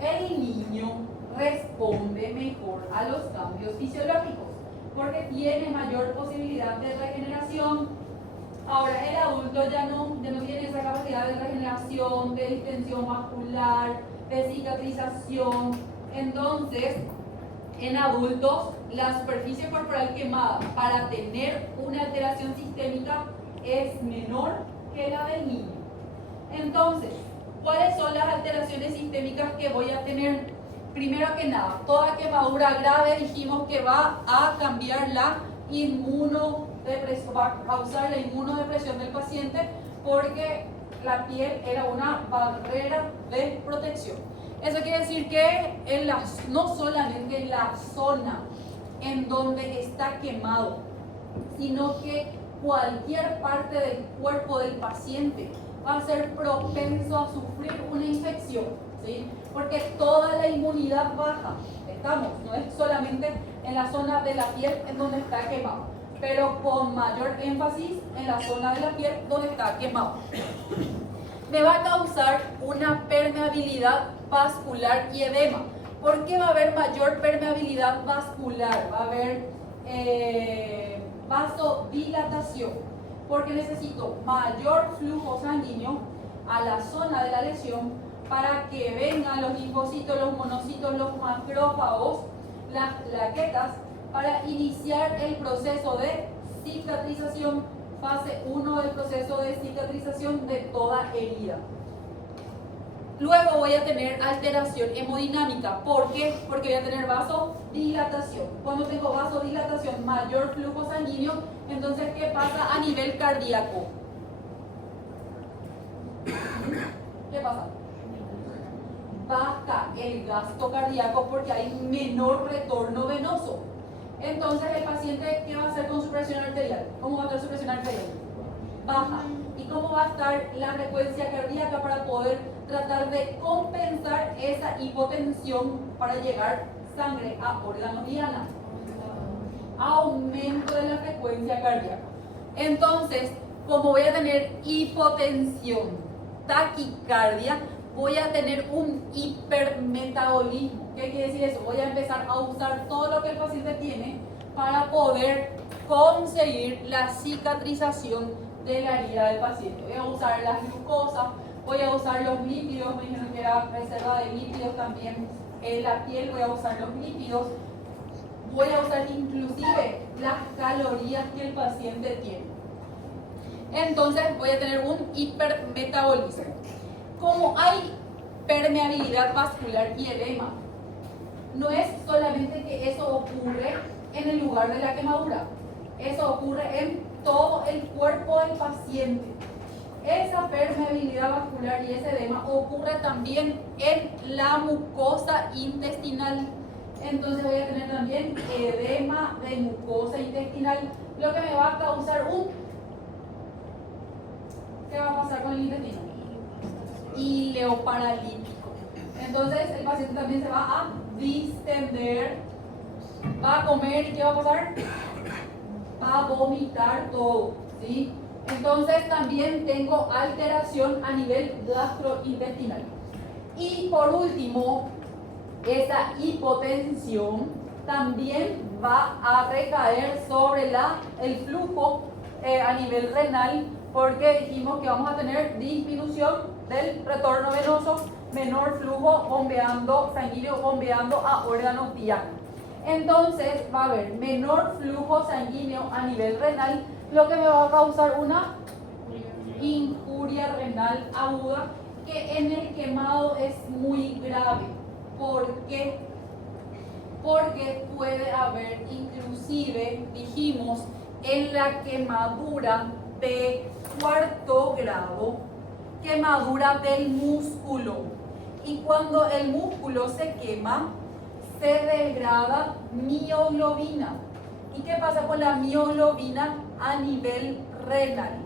El niño responde mejor a los cambios fisiológicos porque tiene mayor posibilidad de regeneración. Ahora, el adulto ya no tiene esa capacidad de regeneración, de distensión muscular, de cicatrización. Entonces, en adultos, la superficie corporal quemada para tener una alteración sistémica es menor que la del niño. Entonces, ¿cuáles son las alteraciones sistémicas que voy a tener? Primero que nada, toda quemadura grave dijimos que va a cambiar la inmunodepresión, va a causar la inmunodepresión del paciente porque la piel era una barrera de protección. Eso quiere decir que no solamente en la zona en donde está quemado, sino que cualquier parte del cuerpo del paciente va a ser propenso a sufrir una infección, ¿sí? Porque toda la inmunidad baja, no es solamente en la zona de la piel en donde está quemado, pero con mayor énfasis en la zona de la piel donde está quemado. Me va a causar una permeabilidad vascular y edema. ¿Por qué va a haber mayor permeabilidad vascular? Va a haber vasodilatación, porque necesito mayor flujo sanguíneo a la zona de la lesión para que vengan los linfocitos, los monocitos, los macrófagos, las plaquetas, para iniciar el proceso de cicatrización, fase 1 del proceso de cicatrización de toda herida. Luego voy a tener alteración hemodinámica. ¿Por qué? Porque voy a tener vasodilatación. Cuando tengo vasodilatación, mayor flujo sanguíneo, entonces ¿qué pasa a nivel cardíaco? ¿Qué pasa? Baja el gasto cardíaco porque hay menor retorno venoso. Entonces el paciente, ¿qué va a hacer con su presión arterial? ¿Cómo va a estar su presión arterial? Baja. ¿Y cómo va a estar la frecuencia cardíaca para poder tratar de compensar esa hipotensión para llegar sangre a órganos diana? Aumento de la frecuencia cardíaca. Entonces, como voy a tener hipotensión, taquicardia, voy a tener un hipermetabolismo. ¿Qué quiere decir eso? Voy a empezar a usar todo lo que el paciente tiene para poder conseguir la cicatrización de la herida del paciente. Voy a usar la glucosa, voy a usar los lípidos, me dijeron que era reserva de lípidos también en la piel, voy a usar los lípidos, voy a usar inclusive las calorías que el paciente tiene. Entonces voy a tener un hipermetabolismo. Como hay permeabilidad vascular y edema, no es solamente que eso ocurre en el lugar de la quemadura, eso ocurre en todo el cuerpo del paciente. Esa permeabilidad vascular y ese edema ocurre también en la mucosa intestinal. Entonces voy a tener también edema de mucosa intestinal, lo que me va a causar ¿qué va a pasar con el intestino? Ileoparalítico. Entonces el paciente también se va a distender, va a comer y ¿qué va a pasar? Va a vomitar todo, ¿sí? Entonces también tengo alteración a nivel gastrointestinal. Y por último, esa hipotensión también va a recaer sobre el flujo a nivel renal, porque dijimos que vamos a tener disminución del retorno venoso, menor flujo sanguíneo bombeando a órganos diáneos. Entonces va a haber menor flujo sanguíneo a nivel renal, lo que me va a causar una injuria renal aguda, que en el quemado es muy grave. ¿Por qué? Porque puede haber, inclusive dijimos, en la quemadura de 4º grado, quemadura del músculo. Y cuando el músculo se quema, se degrada mioglobina. ¿Y qué pasa con la mioglobina a nivel renal?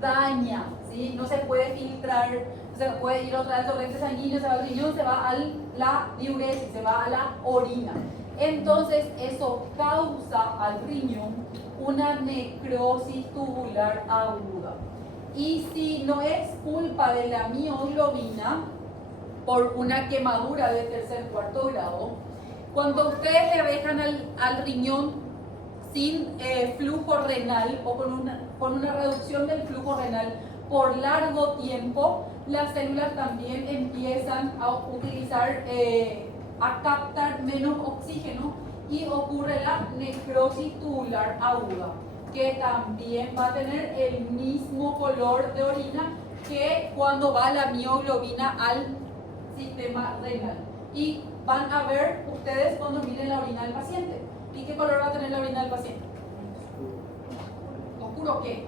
Daña, ¿sí? No se puede filtrar, se puede ir otra vez al torrente sanguíneo, se va al riñón, se va a la diuresis, se va a la orina. Entonces eso causa al riñón una necrosis tubular aguda. Y si no es culpa de la mioglobina, por una quemadura de 3º, 4º grado, cuando ustedes le dejan al riñón sin flujo renal o con una reducción del flujo renal por largo tiempo, las células también empiezan a utilizar, a captar menos oxígeno y ocurre la necrosis tubular aguda, que también va a tener el mismo color de orina que cuando va la mioglobina al sistema renal. Y van a ver ustedes cuando miren la orina del paciente. ¿Y qué color va a tener la orina del paciente? ¿Oscuro qué?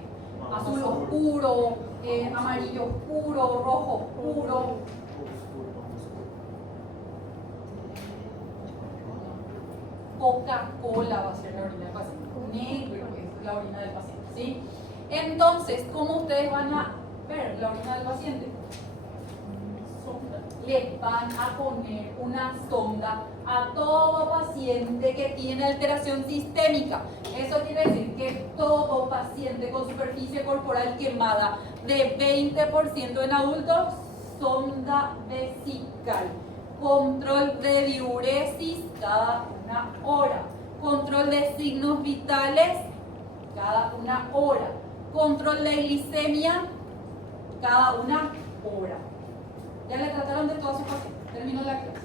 Azul oscuro, amarillo oscuro, rojo oscuro. Coca-Cola va a ser la orina del paciente. Negro es la orina del paciente, ¿sí? Entonces, ¿cómo ustedes van a ver la orina del paciente? Le van a poner una sonda a todo paciente que tiene alteración sistémica. Eso quiere decir que todo paciente con superficie corporal quemada de 20% en adultos, sonda vesical. Control de diuresis cada 1 hora. Control de signos vitales cada 1 hora. Control de glicemia cada 1 hora. Ya le trataron de toda su paciente. Terminó la clase.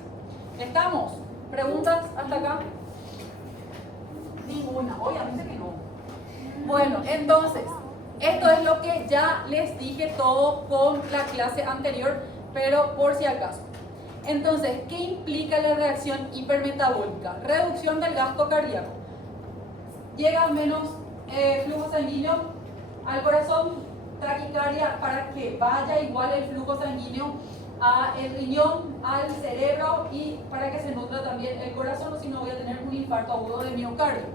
¿Estamos? ¿Preguntas hasta acá? Ninguna. Obviamente que no. Bueno, entonces, esto es lo que ya les dije todo con la clase anterior, pero por si acaso. Entonces, ¿qué implica la reacción hipermetabólica? Reducción del gasto cardíaco. Llega menos flujo sanguíneo al corazón, taquicardia, para que vaya igual el flujo sanguíneo al riñón, al cerebro y para que se nutra también el corazón, o si no voy a tener un infarto agudo de miocardio.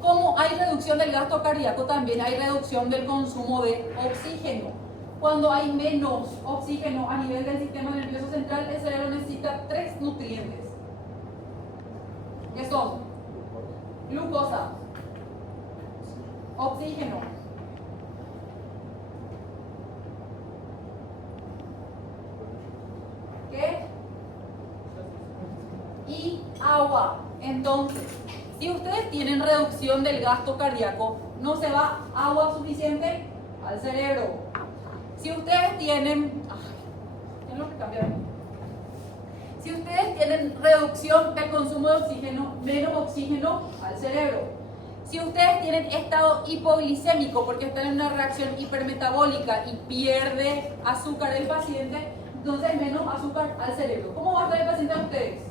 Como hay reducción del gasto cardíaco, también hay reducción del consumo de oxígeno. Cuando hay menos oxígeno a nivel del sistema nervioso central, el cerebro necesita 3 nutrientes, que son glucosa, oxígeno y agua. Entonces, si ustedes tienen reducción del gasto cardíaco, no se va agua suficiente al cerebro. Si ustedes tienen... tengo que cambiar. Si ustedes tienen reducción del consumo de oxígeno, menos oxígeno al cerebro. Si ustedes tienen estado hipoglicémico porque están en una reacción hipermetabólica y pierde azúcar el paciente, entonces menos azúcar al cerebro. ¿Cómo va a estar el paciente de ustedes?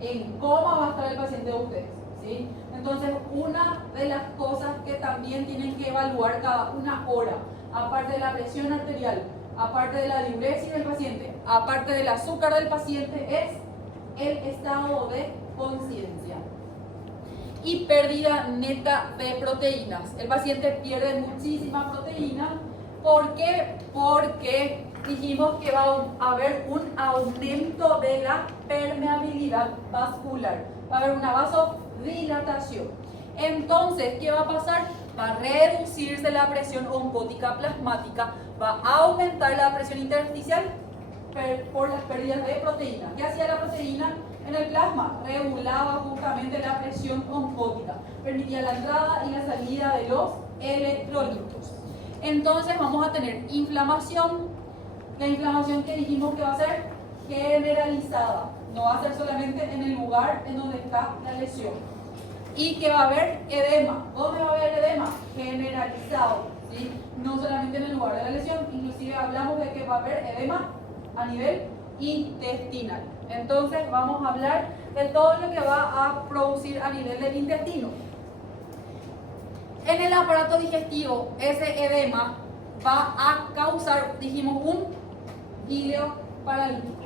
En coma va a estar el paciente de ustedes, ¿sí? Entonces, una de las cosas que también tienen que evaluar cada una hora, aparte de la presión arterial, aparte de la diuresis del paciente, aparte del azúcar del paciente, es el estado de conciencia y pérdida neta de proteínas. El paciente pierde muchísima proteína. ¿Por qué? Porque dijimos que va a haber un aumento de la permeabilidad vascular, va a haber una vasodilatación. Entonces, ¿qué va a pasar? Va a reducirse la presión oncótica plasmática, va a aumentar la presión intersticial por las pérdidas de proteína. ¿Qué hacía la proteína en el plasma? Regulaba justamente la presión oncótica, permitía la entrada y la salida de los electrolitos. Entonces vamos a tener inflamación. La inflamación que dijimos que va a ser generalizada, no va a ser solamente en el lugar en donde está la lesión. Y que va a haber edema. ¿Dónde va a haber edema? Generalizado, ¿sí? No solamente en el lugar de la lesión, inclusive hablamos de que va a haber edema a nivel intestinal. Entonces vamos a hablar de todo lo que va a producir a nivel del intestino. En el aparato digestivo, ese edema va a causar, dijimos, un ileo paralítico,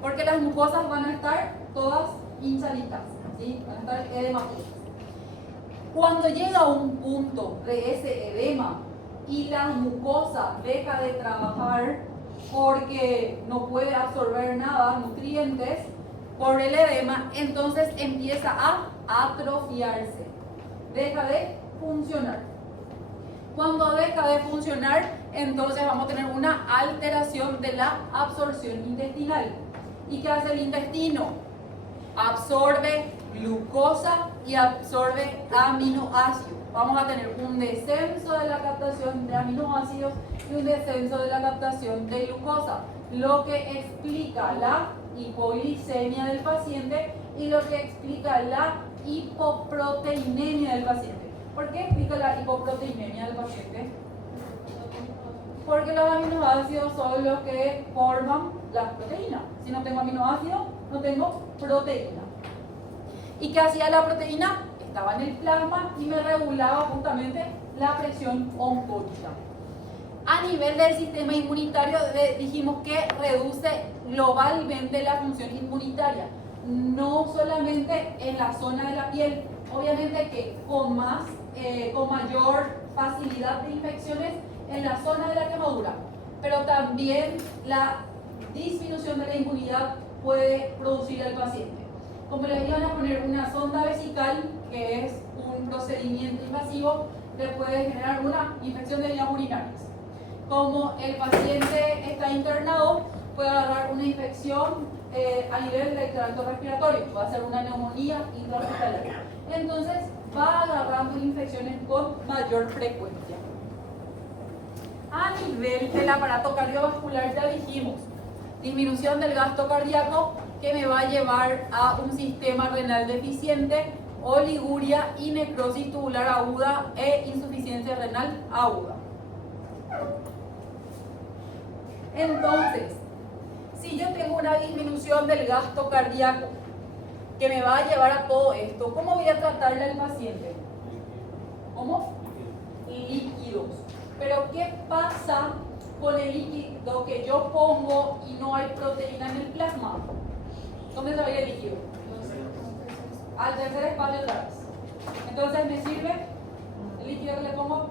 porque las mucosas van a estar todas hinchaditas, ¿sí? Van a estar edematosas. Cuando llega a un punto de ese edema y la mucosa deja de trabajar porque no puede absorber nada, nutrientes, por el edema, entonces empieza a atrofiarse, deja de funcionar. Cuando deja de funcionar, entonces vamos a tener una alteración de la absorción intestinal. ¿Y qué hace el intestino? Absorbe glucosa y absorbe aminoácidos. Vamos a tener un descenso de la captación de aminoácidos y un descenso de la captación de glucosa, lo que explica la hipoglicemia del paciente y lo que explica la hipoproteinemia del paciente. ¿Por qué explica la hipoproteinemia del paciente? Porque los aminoácidos son los que forman las proteínas. Si no tengo aminoácidos, no tengo proteína. ¿Y qué hacía la proteína? Estaba en el plasma y me regulaba justamente la presión oncótica. A nivel del sistema inmunitario, dijimos que reduce globalmente la función inmunitaria, no solamente en la zona de la piel. Obviamente que con mayor facilidad de infecciones en la zona de la quemadura, pero también la disminución de la inmunidad puede producir al paciente. Como les iban a poner una sonda vesical, que es un procedimiento invasivo, le puede generar una infección de vías urinarias. Como el paciente está internado, puede agarrar una infección a nivel del tracto respiratorio, va a ser una neumonía intrahospitalaria. Entonces va agarrando infecciones con mayor frecuencia. A nivel del aparato cardiovascular ya dijimos, disminución del gasto cardíaco que me va a llevar a un sistema renal deficiente, oliguria y necrosis tubular aguda e insuficiencia renal aguda. Entonces, si yo tengo una disminución del gasto cardíaco que me va a llevar a todo esto, ¿cómo voy a tratarle al paciente? ¿Cómo? Líquidos. Pero ¿qué pasa con el líquido que yo pongo y no hay proteína en el plasma? ¿Dónde se va a ir el líquido? Al tercer espacio atrás. Entonces, ¿me sirve el líquido que le pongo?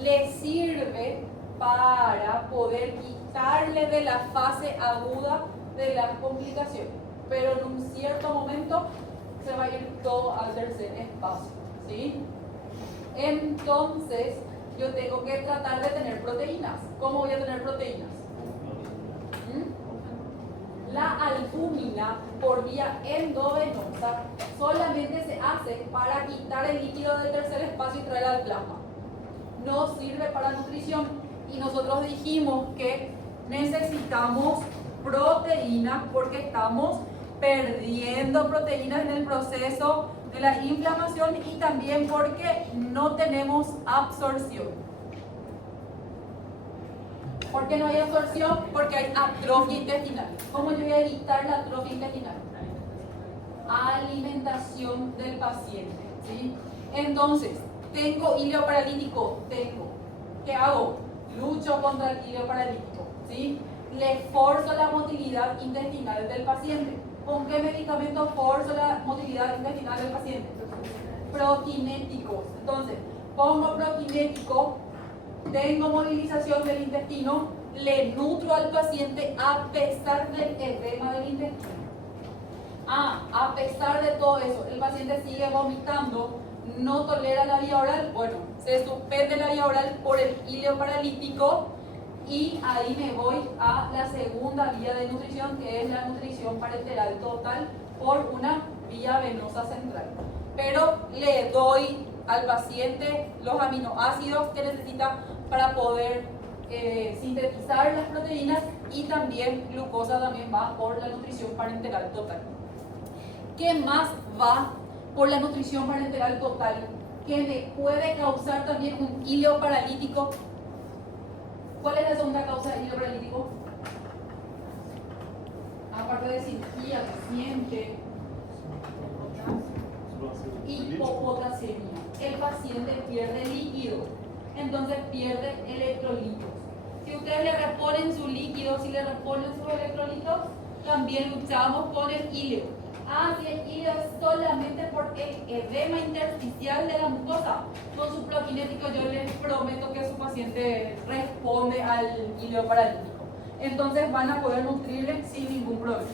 Le sirve para poder quitarle de la fase aguda de las complicaciones, pero en un cierto momento se va a ir todo al tercer espacio, ¿sí? Entonces, yo tengo que tratar de tener proteínas. ¿Cómo voy a tener proteínas? La albúmina por vía endovenosa solamente se hace para quitar el líquido del tercer espacio y traer al plasma. No sirve para nutrición. Y nosotros dijimos que necesitamos proteínas porque estamos perdiendo proteínas en el proceso de la inflamación y también porque no tenemos absorción. ¿Por qué no hay absorción? Porque hay atrofia intestinal. ¿Cómo yo voy a evitar la atrofia intestinal? Alimentación del paciente, ¿sí? Entonces, tengo hilo paralítico, ¿qué hago? Lucho contra el hilo paralítico, ¿sí? Le forzo la motilidad intestinal del paciente. ¿Con qué medicamento forzo la motilidad intestinal del paciente? Prokinéticos. Entonces, pongo prokinético, tengo movilización del intestino, le nutro al paciente a pesar del edema del intestino. A pesar de todo eso, el paciente sigue vomitando, no tolera la vía oral, bueno, se suspende la vía oral por el hilo paralítico y ahí me voy a la segunda vía de nutrición, que es la nutrición parenteral total por una vía venosa central. Pero le doy al paciente los aminoácidos que necesita para poder sintetizar las proteínas y también glucosa también va por la nutrición parenteral total. ¿Qué más va por la nutrición parenteral total que me puede causar también un hilo paralítico? ¿Cuál es la segunda causa del hilo paralítico? Aparte de cirugía, paciente, hipopotasemia. El paciente pierde líquido, entonces pierde electrolitos. Si ustedes le reponen su líquido, si le reponen sus electrolitos, también luchamos con el hilo. Si el hilo es solamente por el edema intersticial de la mucosa, con su prokinético yo les prometo que su paciente responde al hilo paralítico. Entonces van a poder nutrirle sin ningún problema.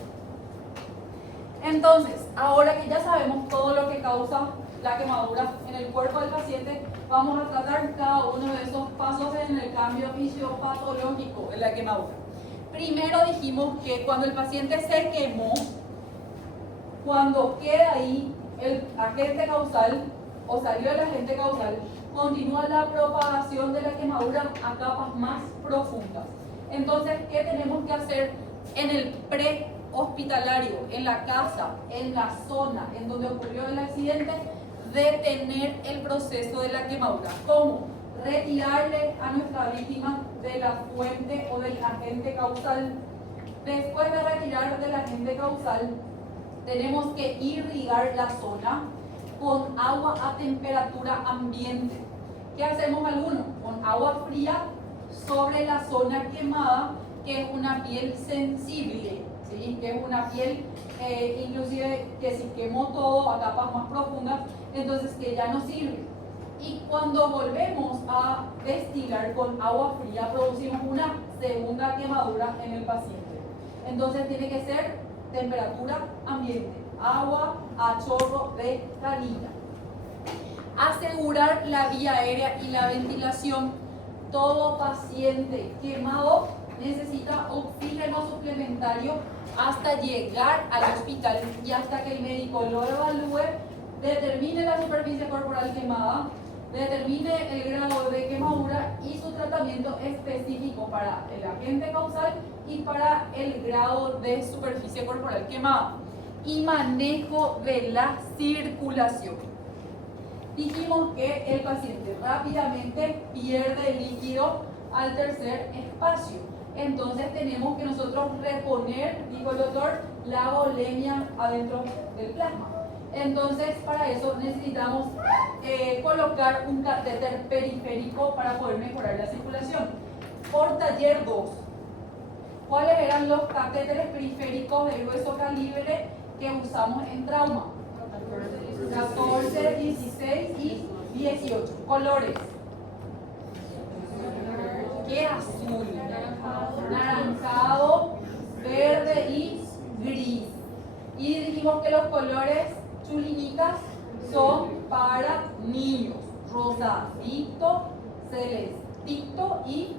Entonces, ahora que ya sabemos todo lo que causa la quemadura en el cuerpo del paciente, vamos a tratar cada uno de esos pasos en el cambio fisiopatológico de la quemadura. Primero dijimos que cuando el paciente se quemó, cuando queda ahí el agente causal o salió el agente causal, continúa la propagación de la quemadura a capas más profundas. Entonces, ¿qué tenemos que hacer en el prehospitalario, en la casa, en la zona en donde ocurrió el accidente? Detener el proceso de la quemadura. ¿Cómo? Retirarle a nuestra víctima de la fuente o del agente causal. Después de retirar del agente causal, tenemos que irrigar la zona con agua a temperatura ambiente. ¿Qué hacemos algunos? Con agua fría sobre la zona quemada, que es una piel sensible, ¿sí? Que es una piel inclusive que si quemó todo a capas más profundas, entonces que ya no sirve. Y cuando volvemos a destilar con agua fría, producimos una segunda quemadura en el paciente. Entonces tiene que ser temperatura ambiente, agua a chorro de canilla. Asegurar la vía aérea y la ventilación. Todo paciente quemado necesita oxígeno suplementario hasta llegar al hospital y hasta que el médico lo evalúe, determine la superficie corporal quemada, determine el grado de quemadura y su tratamiento específico para el agente causal y para el grado de superficie corporal quemada. Y manejo de la circulación. Dijimos que el paciente rápidamente pierde líquido al tercer espacio. Entonces tenemos que nosotros reponer, dijo el doctor, la volemia adentro del plasma. Entonces para eso necesitamos colocar un catéter periférico para poder mejorar la circulación. Por taller 2, ¿cuáles eran los catéteres periféricos de grueso calibre que usamos en trauma? 14, 16 y 18. Colores. ¿Qué? Azul, naranjado, verde y gris. Y dijimos que los colores chulinitas son para niños. Rosadito, celestito y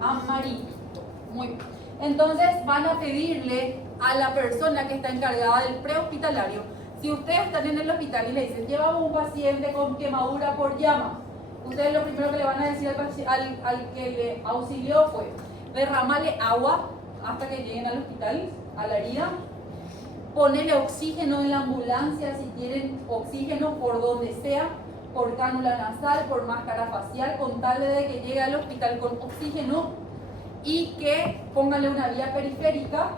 amarillito. Muy bien. Entonces van a pedirle a la persona que está encargada del prehospitalario, si ustedes están en el hospital y le dicen, llevamos un paciente con quemadura por llama, ustedes lo primero que le van a decir al que le auxilió fue, derrámale agua hasta que lleguen al hospital, a la herida, ponerle oxígeno en la ambulancia si tienen oxígeno por donde sea, por cánula nasal, por máscara facial, con tal de que llegue al hospital con oxígeno y que pónganle una vía periférica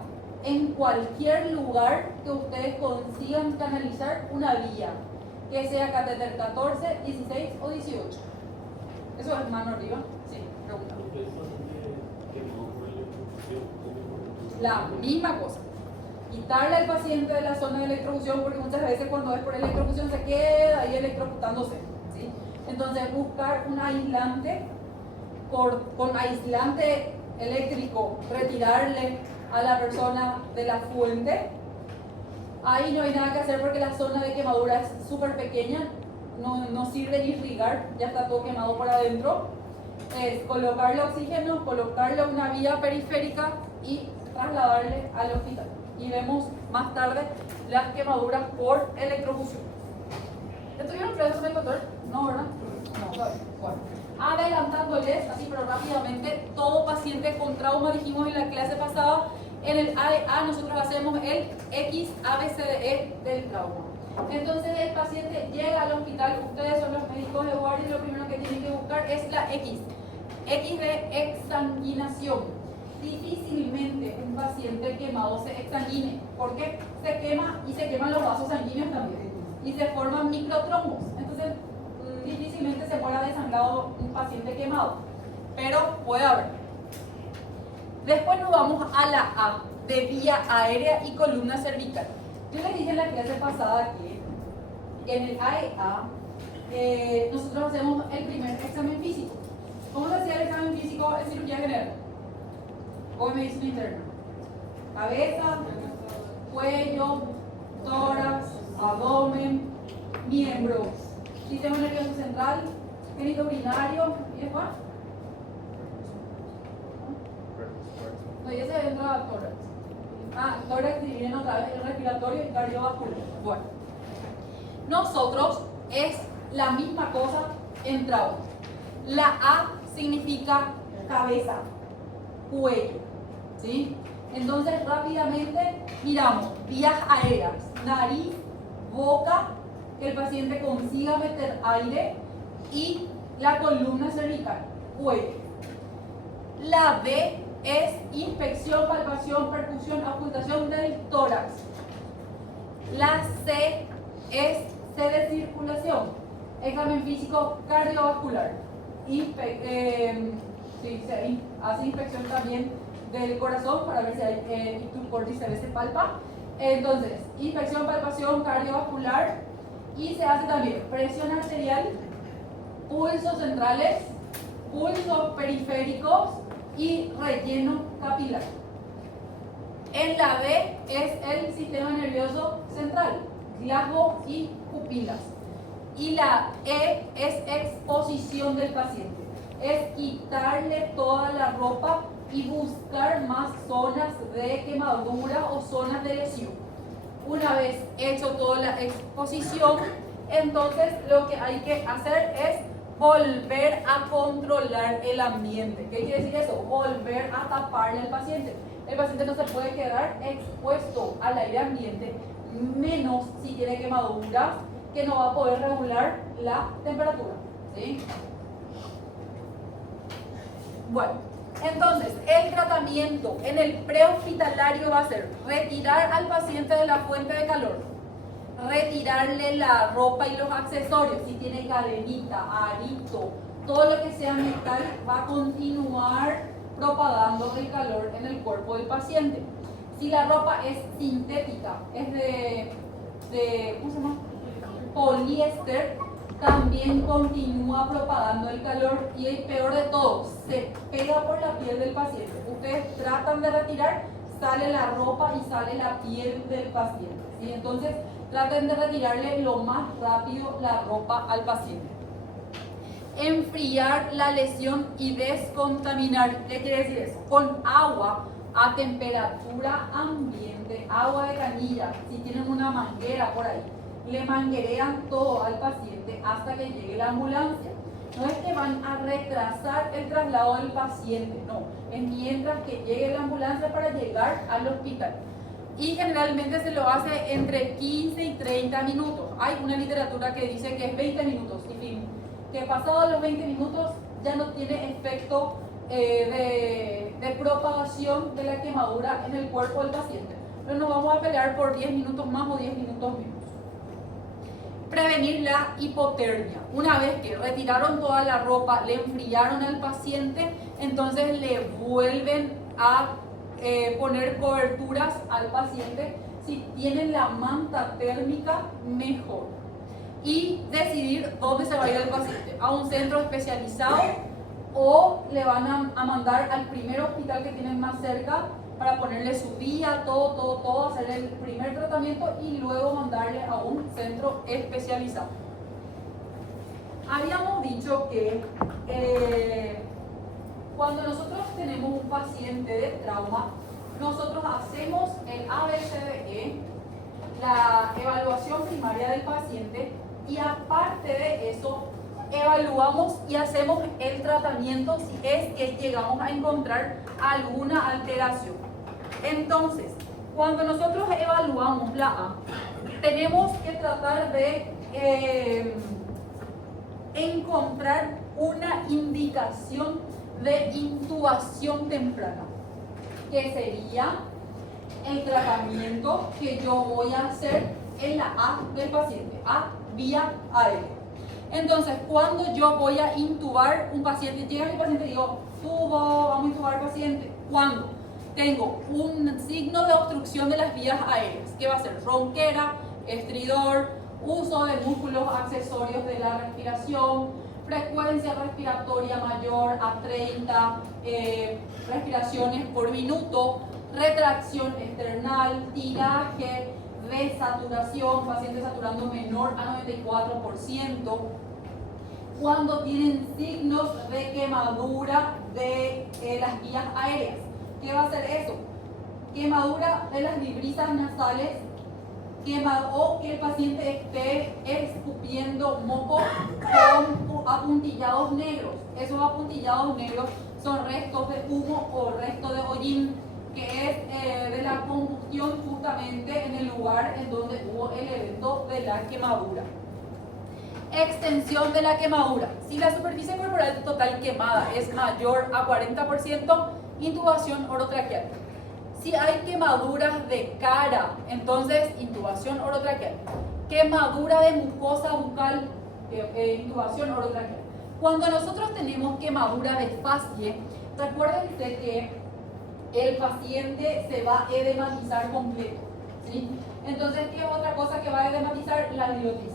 en cualquier lugar que ustedes consigan canalizar una vía, que sea catéter 14, 16 o 18. ¿Eso es mano arriba? Sí, pregunta. La misma cosa. Quitarle al paciente de la zona de electrocución, porque muchas veces cuando es por electrocución se queda ahí electrocutándose, ¿sí? Entonces buscar un aislante, con aislante eléctrico, retirarle a la persona de la fuente. Ahí no hay nada que hacer porque la zona de quemadura es súper pequeña, no sirve irrigar, ya está todo quemado por adentro. Es colocarle oxígeno, colocarle una vía periférica y trasladarle al hospital. Y vemos más tarde las quemaduras por electrocución. ¿Estuvieron clases con el doctor? No, ¿verdad? No. Bueno, adelantándoles, así pero rápidamente, todo paciente con trauma, dijimos en la clase pasada, en el AEA nosotros hacemos el XABCDE del trauma. Entonces el paciente llega al hospital, ustedes son los médicos de guardia y lo primero que tienen que buscar es la X. X de exsanguinación. Difícilmente un paciente quemado se exsanguine, porque se quema y se queman los vasos sanguíneos también y se forman microtrombos. Entonces difícilmente se muera desangrado un paciente quemado, pero puede haber. Después nos vamos a la A, de vía aérea y columna cervical. Yo les dije en la clase pasada que en el AEA nosotros hacemos el primer examen físico. ¿Cómo se hacía el examen físico en cirugía general? O en medicina interna. Cabeza, cuello, tórax, abdomen, miembros, sistema nervioso central, genitourinario y después. No, ya se entra a tórax. Tórax dividen otra vez el respiratorio y cardiovascular. Bueno, nosotros es la misma cosa en trauma. La A significa cabeza, cuello, ¿sí? Entonces rápidamente miramos vías aéreas, nariz, boca, que el paciente consiga meter aire, y la columna cervical, cuello. La B es inspección, palpación, percusión, ocultación del tórax. La C es C de circulación, examen físico cardiovascular. Se hace inspección también del corazón para ver si hay ictus cordis, se ve, se palpa. Entonces, inspección, palpación cardiovascular, y se hace también presión arterial, pulsos centrales, pulsos periféricos y relleno capilar. En la B es el sistema nervioso central, glabo y pupilas. Y la E es exposición del paciente, es quitarle toda la ropa y buscar más zonas de quemadura o zonas de lesión. Una vez hecho toda la exposición, entonces lo que hay que hacer es volver a controlar el ambiente. ¿Qué quiere decir eso? Volver a taparle al paciente. El paciente no se puede quedar expuesto al aire ambiente, menos si tiene quemaduras, que no va a poder regular la temperatura, ¿sí? Bueno, entonces el tratamiento en el prehospitalario va a ser retirar al paciente de la fuente de calor, retirarle la ropa y los accesorios, si tiene cadenita, arito, todo lo que sea metal va a continuar propagando el calor en el cuerpo del paciente. Si la ropa es sintética, es de ¿cómo se llama? Poliéster, también continúa propagando el calor, y el peor de todo, se pega por la piel del paciente. Ustedes tratan de retirar, sale la ropa y sale la piel del paciente, ¿sí? Entonces traten de retirarle lo más rápido la ropa al paciente. Enfriar la lesión y descontaminar. ¿Qué quiere decir eso? Con agua a temperatura ambiente, agua de canilla, si tienen una manguera por ahí, le manguerean todo al paciente hasta que llegue la ambulancia. No es que van a retrasar el traslado del paciente, no, es mientras que llegue la ambulancia para llegar al hospital. Y generalmente se lo hace entre 15 y 30 minutos. Hay una literatura que dice que es 20 minutos, y fin, que pasados los 20 minutos ya no tiene efecto de propagación de la quemadura en el cuerpo del paciente. Pero nos vamos a pelear por 10 minutos más o 10 minutos menos. Prevenir la hipotermia. Una vez que retiraron toda la ropa, le enfriaron al paciente, entonces le vuelven a poner coberturas al paciente. Si tienen la manta térmica, mejor. Y decidir dónde se va a ir el paciente, a un centro especializado o le van a mandar al primer hospital que tienen más cerca para ponerle su vía, todo, hacer el primer tratamiento y luego mandarle a un centro especializado. Habíamos dicho que cuando nosotros tenemos un paciente de trauma, nosotros hacemos el ABCDE, la evaluación primaria del paciente, y aparte de eso, evaluamos y hacemos el tratamiento si es que llegamos a encontrar alguna alteración. Entonces, cuando nosotros evaluamos la A, tenemos que tratar de encontrar una indicación de intubación temprana, que sería el tratamiento que yo voy a hacer en la A del paciente, A vía aérea. Entonces, cuando yo voy a intubar un paciente, llega mi paciente y digo, vamos a intubar al paciente. Cuando tengo un signo de obstrucción de las vías aéreas, que va a ser ronquera, estridor, uso de músculos accesorios de la respiración, frecuencia respiratoria mayor a 30 respiraciones por minuto, retracción external, tiraje, desaturación, paciente saturando menor a 94%, cuando tienen signos de quemadura de las vías aéreas. ¿Qué va a hacer eso? Quemadura de las vibrisas nasales, o que el paciente esté escupiendo moco con apuntillados negros. Esos apuntillados negros son restos de humo o restos de hollín, que es de la combustión justamente en el lugar en donde hubo el evento de la quemadura. Extensión de la quemadura. Si la superficie corporal total quemada es mayor a 40%, intubación orotraqueal. Si hay quemaduras de cara, entonces intubación orotraqueal. Quemadura de mucosa bucal, intubación orotraqueal. Cuando nosotros tenemos quemadura de fascie, recuérdense que el paciente se va a edematizar completo, ¿sí? Entonces, ¿qué es otra cosa que va a edematizar? La glotis.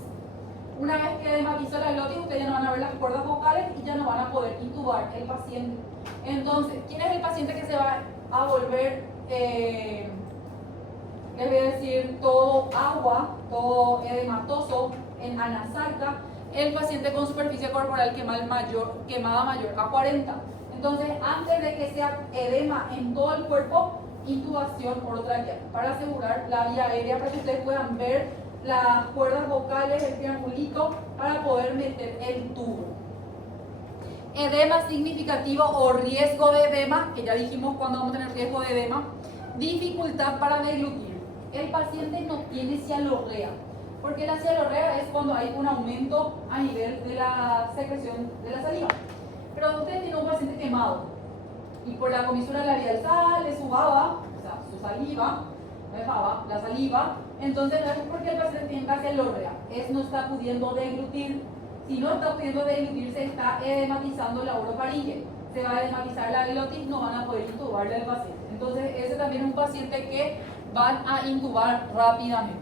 Una vez que edematizó la glotis, ustedes ya no van a ver las cuerdas vocales y ya no van a poder intubar el paciente. Entonces, ¿quién es el paciente que se va a volver, les voy a decir, todo agua, todo edematoso en anasarca? El paciente con superficie corporal quemada mayor a 40. Entonces, antes de que sea edema en todo el cuerpo, intubación orotraqueal para asegurar la vía aérea, para que ustedes puedan ver las cuerdas vocales, el triangulito, para poder meter el tubo. Edema significativo o riesgo de edema, que ya dijimos cuando vamos a tener riesgo de edema. Dificultad para deglutir. El paciente no tiene cialorrea, porque la cialorrea es cuando hay un aumento a nivel de la secreción de la saliva. Pero usted tiene un paciente quemado y por la comisura labial sale su baba, o sea, su saliva, no es baba, la saliva, entonces no es porque el paciente tiene cialorrea, no está pudiendo deglutir. Si no está pudiendo deglutir, se está edematizando la orofaringe, se va a edematizar la glotis, no van a poder intubarle al paciente. Entonces, ese también es un paciente que van a intubar rápidamente.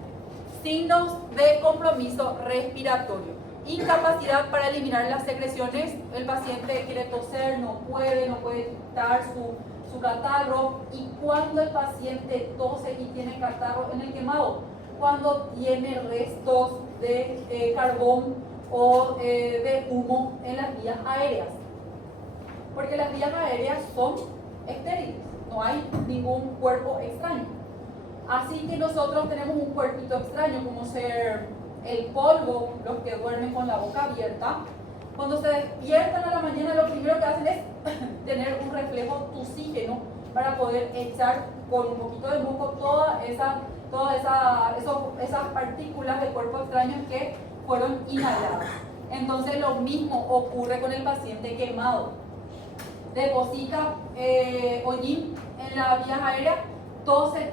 Signos de compromiso respiratorio. Incapacidad para eliminar las secreciones. El paciente quiere toser, no puede quitar su catarro. Y cuando el paciente tose y tiene catarro en el quemado, cuando tiene restos de carbón o de humo en las vías aéreas. Porque las vías aéreas son estériles, no hay ningún cuerpo extraño. Así que nosotros tenemos un cuerpito extraño, como ser el polvo, los que duermen con la boca abierta. Cuando se despiertan a la mañana, lo primero que hacen es tener un reflejo tuxígeno para poder echar con un poquito de moco todas esas partículas del cuerpo extraño que fueron inhaladas. Entonces lo mismo ocurre con el paciente quemado. Deposita hollín en la vía aérea, tose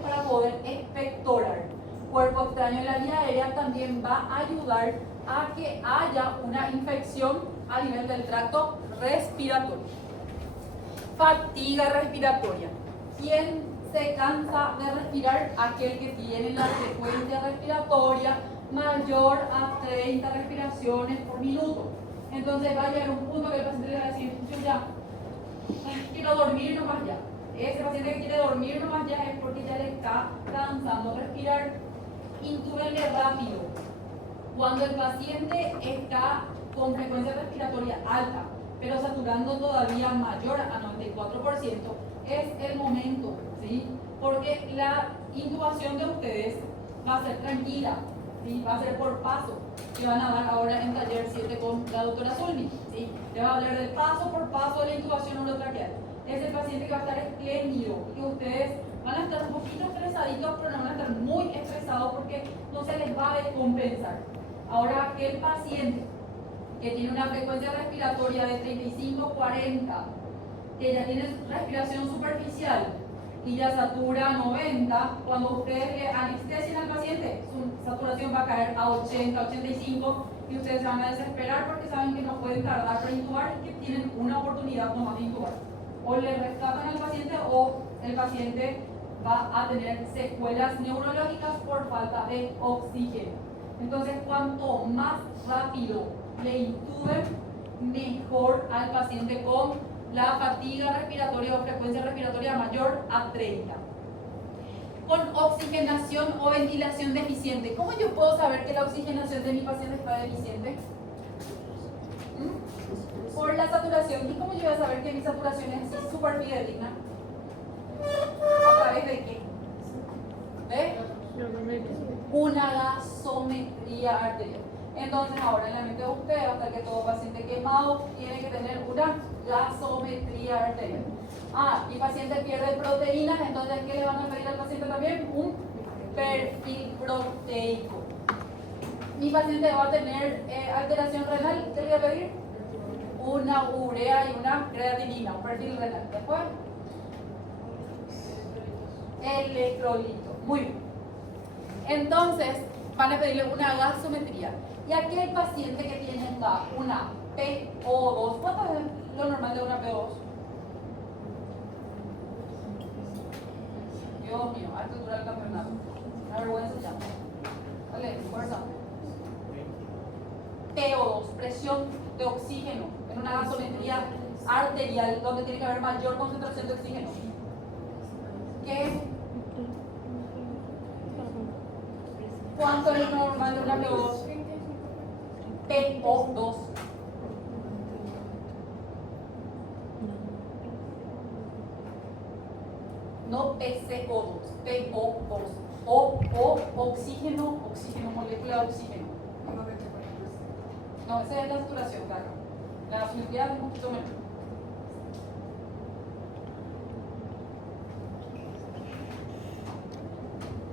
para poder expectorar. Cuerpo extraño en la vía aérea también va a ayudar a que haya una infección a nivel del tracto respiratorio. Fatiga respiratoria. ¿Quién se cansa de respirar? Aquel que tiene la frecuencia respiratoria mayor a 30 respiraciones por minuto. Entonces va a llegar un punto que el paciente le va a decir, yo ya quiero dormir nomás ya. Ese paciente que quiere dormir nomás ya es porque ya le está cansando respirar. Intúbenle rápido. Cuando el paciente está con frecuencia respiratoria alta, pero saturando todavía mayor a 94%, es el momento, ¿sí? Porque la intubación de ustedes va a ser tranquila, ¿sí? Va a ser por paso, que van a dar ahora en taller 7 con la doctora Zulmi, ¿sí? Le va a hablar de paso por paso de la intubación urotraqueal. Es el paciente que va a estar espléndido y que ustedes van a estar un poquito estresaditos, pero no van a estar muy estresados porque no se les va a descompensar. Ahora, aquel paciente que tiene una frecuencia respiratoria de 35-40, que ya tiene respiración superficial y ya satura 90, cuando ustedes le anestesian al paciente, su saturación va a caer a 80-85 y ustedes se van a desesperar porque saben que no pueden tardar para intubar y que tienen una oportunidad nomás de intubar. O le rescatan al paciente o el paciente va a tener secuelas neurológicas por falta de oxígeno. Entonces, cuanto más rápido le intuben, mejor al paciente con la fatiga respiratoria o frecuencia respiratoria mayor a 30. Con oxigenación o ventilación deficiente. ¿Cómo yo puedo saber que la oxigenación de mi paciente está deficiente? Por la saturación. ¿Y cómo yo voy a saber que mi saturación es súper fidedigna? ¿A través de qué? Una gasometría arterial. Entonces ahora en la mente de ustedes, hasta que todo paciente quemado tiene que tener una gasometría arterial. Mi paciente pierde proteínas, entonces ¿qué le van a pedir al paciente también? Un perfil proteico. Mi paciente va a tener alteración renal, ¿qué le voy a pedir? Una urea y una creatinina, un perfil renal. Después, electrolito. Muy bien. Entonces, van a pedirle una gasometría. Y aquel paciente que tiene una PO2, ¿cuánto es lo normal de una PO2? Dios mío, a esta altura del campeonato. Una vergüenza ya. Dale, fuerza. PO2, presión de oxígeno en una gasometría arterial donde tiene que haber mayor concentración de oxígeno. ¿Qué? ¿Cuánto es lo normal de una PO2? PO2. No PCO2, PO2. O oxígeno, molécula de oxígeno. No, esa es la saturación, claro. La gasometría es un poquito menos.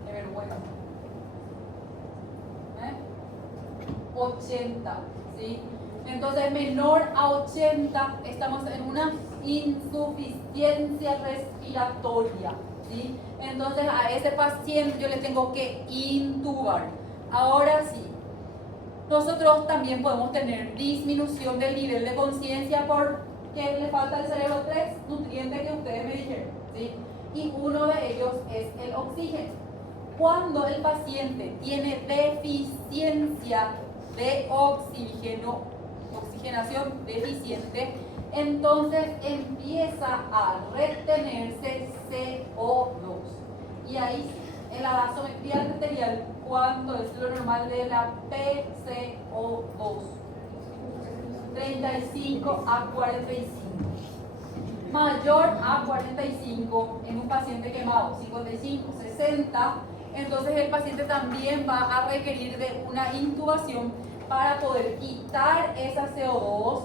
Qué vergüenza. 80, ¿sí? Entonces, menor a 80, estamos en una insuficiencia respiratoria, ¿sí? Entonces, a ese paciente yo le tengo que intubar. Ahora sí, nosotros también podemos tener disminución del nivel de conciencia porque le falta al cerebro 3 nutrientes que ustedes me dijeron, ¿sí? Y uno de ellos es el oxígeno. Cuando el paciente tiene deficiencia de oxígeno, oxigenación deficiente, entonces empieza a retenerse CO2. Y ahí, en la gasometría arterial, ¿cuánto es lo normal de la PCO2? 35 a 45. mayor a 45 en un paciente quemado, 55, 60, entonces el paciente también va a requerir de una intubación para poder quitar esa CO2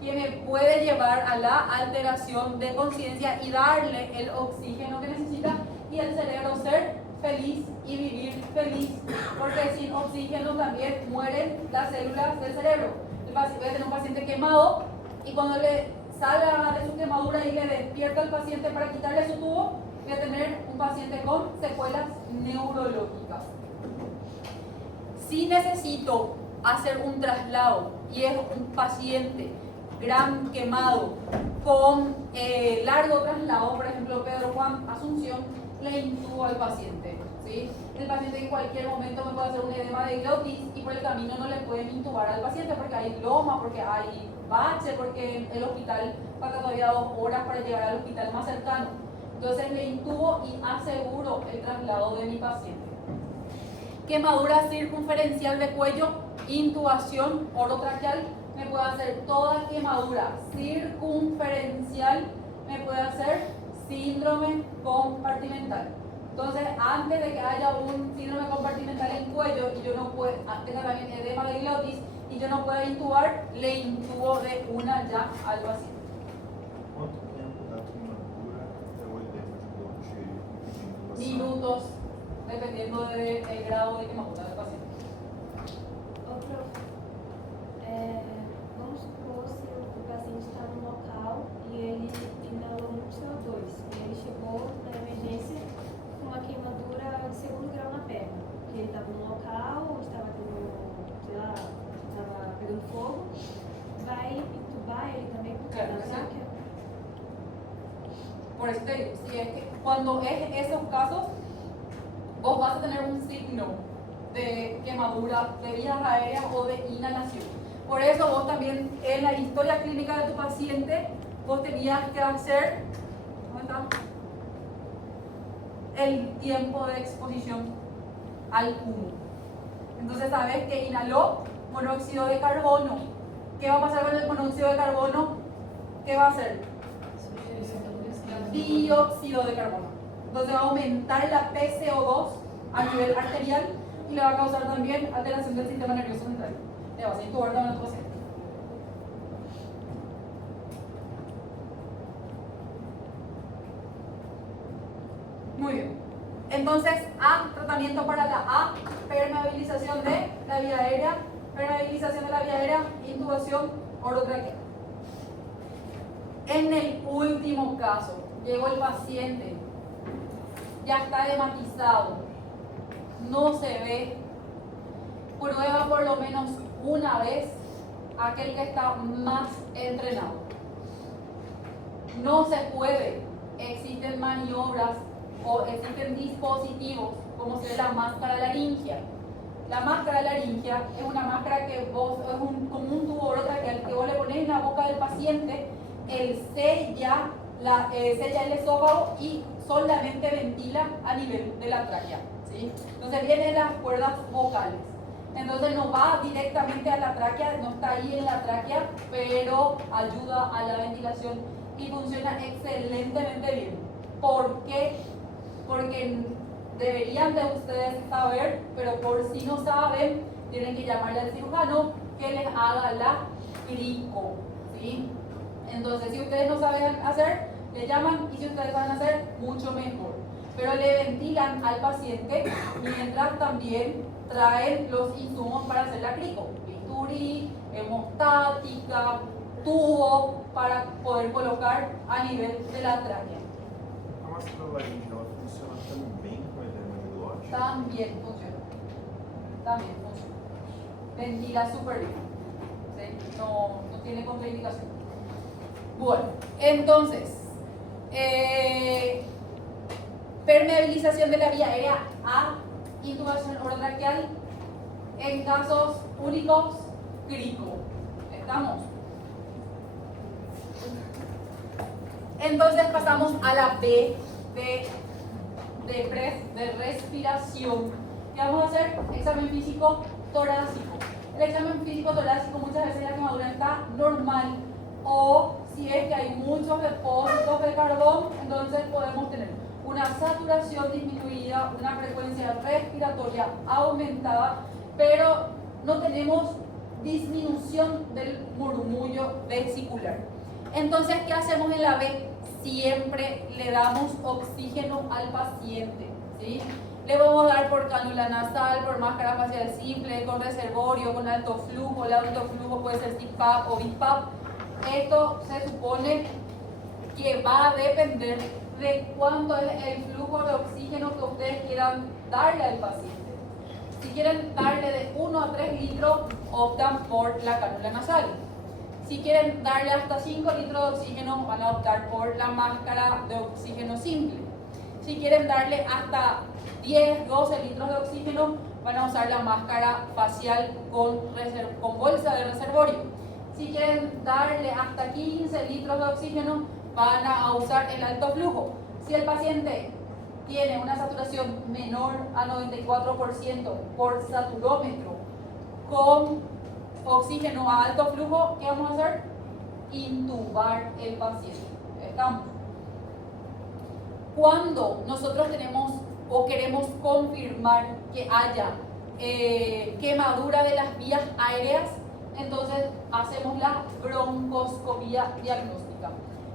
que me puede llevar a la alteración de conciencia y darle el oxígeno que necesita y el cerebro ser feliz y vivir feliz, porque sin oxígeno también mueren las células del cerebro. Voy a tener un paciente quemado y cuando le salga de su quemadura y le despierta al paciente para quitarle su tubo, voy a tener un paciente con secuelas neurológicas. Si necesito hacer un traslado y es un paciente gran quemado con largo traslado, por ejemplo Pedro Juan Asunción, le intubo al paciente, ¿sí? El paciente en cualquier momento me puede hacer un edema de glotis y por el camino no le pueden intubar al paciente porque hay loma, porque hay bache, porque el hospital falta todavía 2 horas para llegar al hospital más cercano. Entonces le intubo y aseguro el traslado de mi paciente. Quemadura circunferencial de cuello, intubación orotraqueal, me puede hacer toda quemadura circunferencial, me puede hacer síndrome compartimental. Entonces, antes de que haya un síndrome compartimental en cuello y yo no pueda, tenga también edema de glotis y yo no pueda intubar, le intubo de una ya al paciente. Quanto tempo da queimadura até o edema de intubação? Minutos, dependiendo del grado de quemadura del paciente. Outro, vamos supor se o paciente está no local e ele inalou muito CO2 e ele chegou na emergência com uma queimadura de 2º grau na perna, que ele estava no local, estava tendo, sei lá, estava pegando fogo, vai intubar ele também com Claro que sí. tráquea? Por eso te digo, si es que cuando es esos casos, vos vas a tener un signo de quemadura de vías aéreas o de inhalación. Por eso vos también en la historia clínica de tu paciente, vos tenías que hacer, ¿dónde está? El tiempo de exposición al humo. Entonces sabes que inhaló monóxido de carbono. ¿Qué va a pasar con el monóxido de carbono? ¿Qué va a hacer? Dióxido de carbono. Entonces va a aumentar la PCO2 a nivel arterial y le va a causar también alteración del sistema nervioso central. Le vas a intubar también a tu paciente. Muy bien. Entonces, A, tratamiento para la A, permeabilización de la vía aérea, permeabilización de la vía aérea, intubación orotraqueal. En el último caso, llegó el paciente, ya está hematizado, no se ve, prueba por lo menos una vez aquel que está más entrenado. No se puede, existen maniobras o existen dispositivos como sea la máscara laringia. La máscara laringia es una máscara que vos, es como un tubo orotraqueal que vos le pones en la boca del paciente, él sella el esófago y solamente ventila a nivel de la tráquea, ¿sí? Entonces vienen las cuerdas vocales. Entonces no va directamente a la tráquea, no está ahí en la tráquea, pero ayuda a la ventilación y funciona excelentemente bien. ¿Por qué? Porque deberían de ustedes saber, pero por si no saben, tienen que llamarle al cirujano que les haga la crico, ¿sí? Entonces, si ustedes no saben hacer, le llaman, y si ustedes saben hacer, mucho mejor. Pero le ventilan al paciente mientras también traen los insumos para hacer la crico. Bisturí, hemostática, tubo para poder colocar a nivel de la tráquea. A máscara laringe, ela funciona também com edema de glote? También funciona. También funciona. Ventila súper bien. ¿Sí? No tiene contraindicación. Bueno, entonces, permeabilización de la vía aérea a intubación orotraqueal en casos únicos, crico. ¿Estamos? Entonces pasamos a la B de respiración. ¿Qué vamos a hacer? Examen físico torácico. El examen físico torácico muchas veces la quemadura está normal, o si es que hay muchos depósitos de carbón, entonces podemos tener una saturación disminuida, una frecuencia respiratoria aumentada, pero no tenemos disminución del murmullo vesicular. Entonces, ¿qué hacemos en la B? Siempre le damos oxígeno al paciente, ¿sí? Le vamos a dar por cánula nasal, por máscara facial simple, con reservorio, con alto flujo. El alto flujo puede ser CPAP o BiPAP. Esto se supone que va a depender de cuánto es el flujo de oxígeno que ustedes quieran darle al paciente. Si quieren darle de 1 a 3 litros, optan por la cánula nasal. Si quieren darle hasta 5 litros de oxígeno, van a optar por la máscara de oxígeno simple. Si quieren darle hasta 10, 12 litros de oxígeno, van a usar la máscara facial con bolsa de reservorio. Si quieren darle hasta 15 litros de oxígeno, van a usar el alto flujo. Si el paciente tiene una saturación menor a 94% por saturómetro con oxígeno a alto flujo, ¿qué vamos a hacer? Intubar el paciente. ¿Estamos? Cuando nosotros tenemos o queremos confirmar que haya quemadura de las vías aéreas, entonces hacemos la broncoscopía diagnóstica.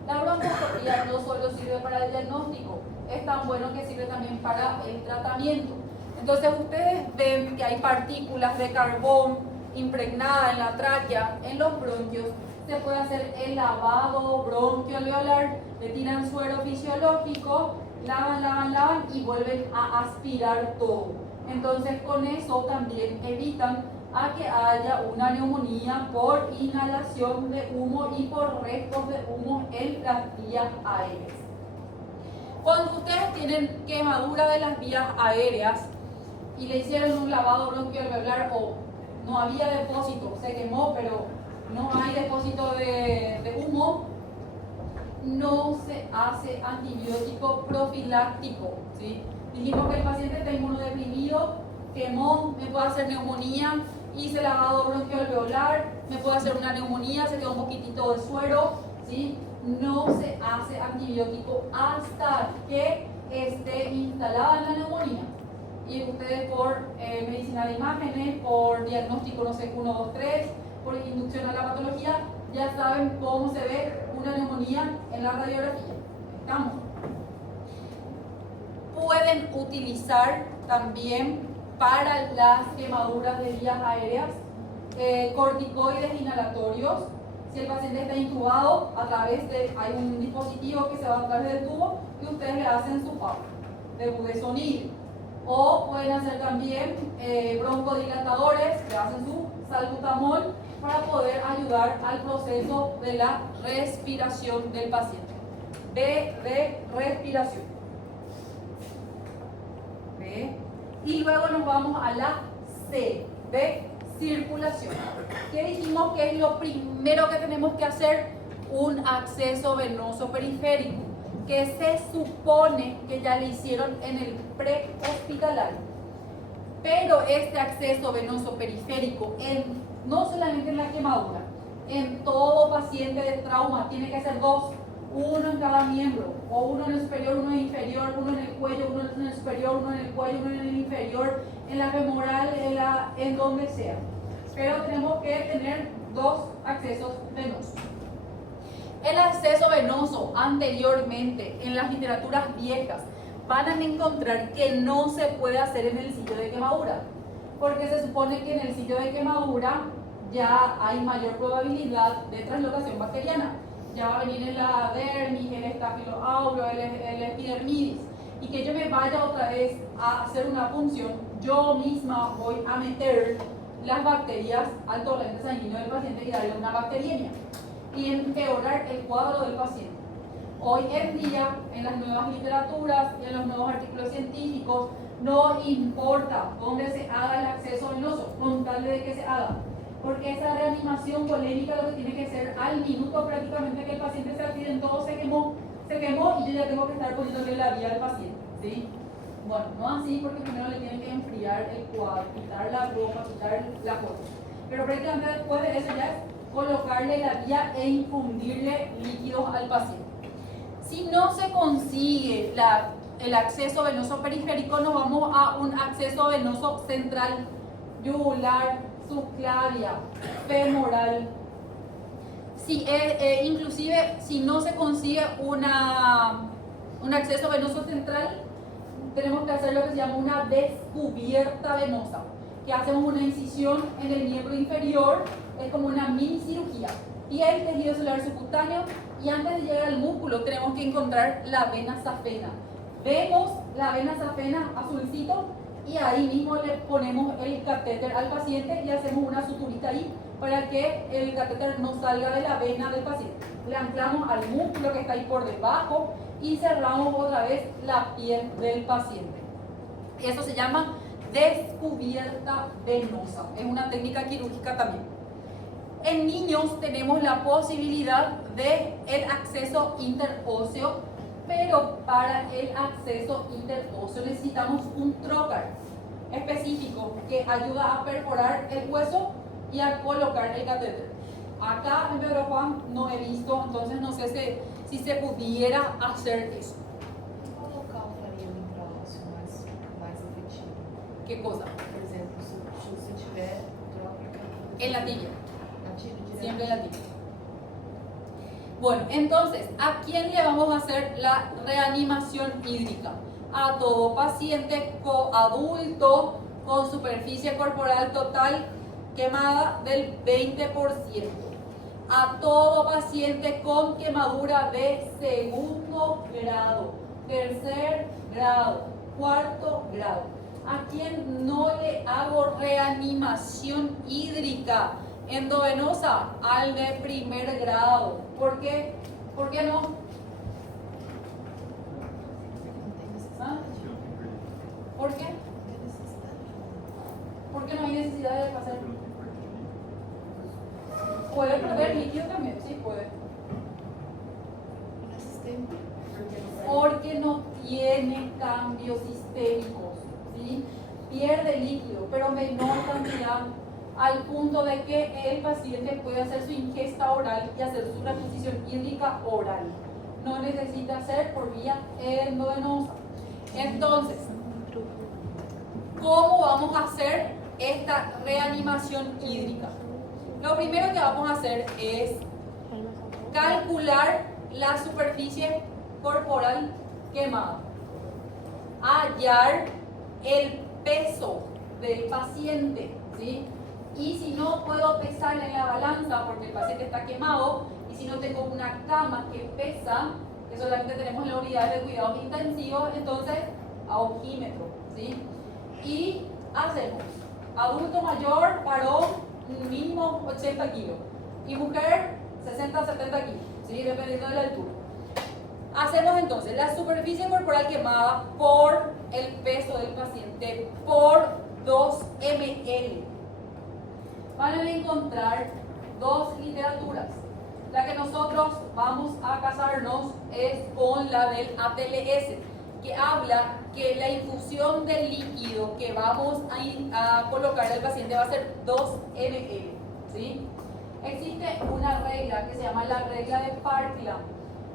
La broncoscopía no solo sirve para el diagnóstico, es tan bueno que sirve también para el tratamiento. Entonces ustedes ven que hay partículas de carbón impregnadas en la tráquea, en los bronquios. Se puede hacer el lavado bronquioalveolar, le tiran suero fisiológico, lavan y vuelven a aspirar todo. Entonces con eso también evitan a que haya una neumonía por inhalación de humo y por restos de humo en las vías aéreas. Cuando ustedes tienen quemadura de las vías aéreas y le hicieron un lavado bronquioalveolar o no había depósito, se quemó, pero no hay depósito de humo, no se hace antibiótico profiláctico, ¿sí? Dijimos que el paciente está inmunodeprimido, quemó, me puede hacer neumonía, hice lavado bronquioalveolar, me puede hacer una neumonía, se quedó un poquitito de suero, ¿sí? No se hace antibiótico hasta que esté instalada en la neumonía. Y ustedes por medicina de imágenes, por diagnóstico, no sé, 1, 2, 3, por inducción a la patología, ya saben cómo se ve una neumonía en la radiografía. ¿Estamos? Pueden utilizar también para las quemaduras de vías aéreas corticoides inhalatorios. Si el paciente está intubado, hay un dispositivo que se va a través del tubo y ustedes le hacen su PAP de budesonide. O pueden hacer también broncodilatadores, le hacen su salbutamol para poder ayudar al proceso de la respiración del paciente. B de respiración. B. Y luego nos vamos a la C de circulación. ¿Qué dijimos que es lo primero que tenemos que hacer? Un acceso venoso periférico, que se supone que ya le hicieron en el prehospitalario. Pero este acceso venoso periférico, no solamente en la quemadura, en todo paciente de trauma, tiene que ser 2, uno en cada miembro, o uno en el superior, uno en el inferior, uno en el cuello, uno en el superior, uno en el cuello, uno en el inferior, en la femoral, en donde sea. Pero tenemos que tener 2 accesos venosos. El acceso venoso anteriormente, en las literaturas viejas, van a encontrar que no se puede hacer en el sitio de quemadura, porque se supone que en el sitio de quemadura ya hay mayor probabilidad de translocación bacteriana. Ya va a venir la dermis, el Staphylo aureus, el epidermidis, y que yo me vaya otra vez a hacer una punción, yo misma voy a meter las bacterias al torrente sanguíneo del paciente y darle una bacteriemia y empeorar el cuadro del paciente. Hoy en día, en las nuevas literaturas y en los nuevos artículos científicos, no importa dónde se haga el acceso venoso, con tal de que se haga. Porque esa reanimación polémica lo que tiene que ser al minuto prácticamente que el paciente se accidentó, se quemó y yo ya tengo que estar poniéndole la vía al paciente, ¿sí? Bueno, no así porque primero le tienen que enfriar el cuadro, quitar la ropa, quitar la cosa. Pero prácticamente después de eso ya es colocarle la vía e infundirle líquidos al paciente. Si no se consigue el acceso venoso periférico, nos vamos a un acceso venoso central, yugular, subclavia, femoral. Inclusive si no se consigue un acceso venoso central, tenemos que hacer lo que se llama una descubierta venosa, que hacemos una incisión en el miembro inferior, es como una mini cirugía, y el tejido celular subcutáneo, y antes de llegar al músculo tenemos que encontrar la vena safena. Vemos la vena safena azulcito y ahí mismo le ponemos el catéter al paciente y hacemos una suturita ahí para que el catéter no salga de la vena del paciente. Le anclamos al músculo que está ahí por debajo y cerramos otra vez la piel del paciente. Eso se llama descubierta venosa. Es una técnica quirúrgica también. En niños tenemos la posibilidad de el acceso interóseo, pero para el acceso interóseo necesitamos un trocar específico que ayuda a perforar el hueso y a colocar el catéter. Acá en Pedro Juan no he visto, entonces no sé si se pudiera hacer eso. Qual local faria o intraósseo mais efetivo? ¿Qué cosa? Por exemplo, se tiver troca... En la tibia. Na tibia direto? Siempre en la tibia. Bueno, entonces, ¿a quién le vamos a hacer la reanimación hídrica? A todo paciente adulto con superficie corporal total quemada del 20%. A todo paciente con quemadura de segundo grado, tercer grado, cuarto grado. ¿A quién no le hago reanimación hídrica endovenosa? Al de primer grado. ¿Por qué? ¿Por qué no? ¿Ah? ¿Por qué? ¿Por qué no hay necesidad de hacerlo? ¿Puede perder líquido también? Sí, puede. Porque no tiene cambios sistémicos, ¿sí? Pierde líquido, pero menor cantidad, al punto de que el paciente puede hacer su ingesta oral y hacer su reposición hídrica oral. No necesita ser por vía endovenosa. Entonces, ¿cómo vamos a hacer esta reanimación hídrica? Lo primero que vamos a hacer es calcular la superficie corporal quemada, hallar el peso del paciente, ¿sí? Y si no puedo pesar en la balanza porque el paciente está quemado, y si no tengo una cama que pesa, que solamente tenemos en la unidad de cuidados intensivos, entonces a ojímetro, ¿sí? Y hacemos adulto mayor, varón, mínimo 80 kilos, y mujer 60-70 kilos, ¿sí? Dependiendo de la altura. Hacemos entonces la superficie corporal quemada por el peso del paciente por 2 ml. Van a encontrar dos literaturas. La que nosotros vamos a casarnos es con la del ATLS, que habla que la infusión del líquido que vamos a colocar al paciente va a ser 2 ml, ¿sí? Existe una regla que se llama la regla de Parkland.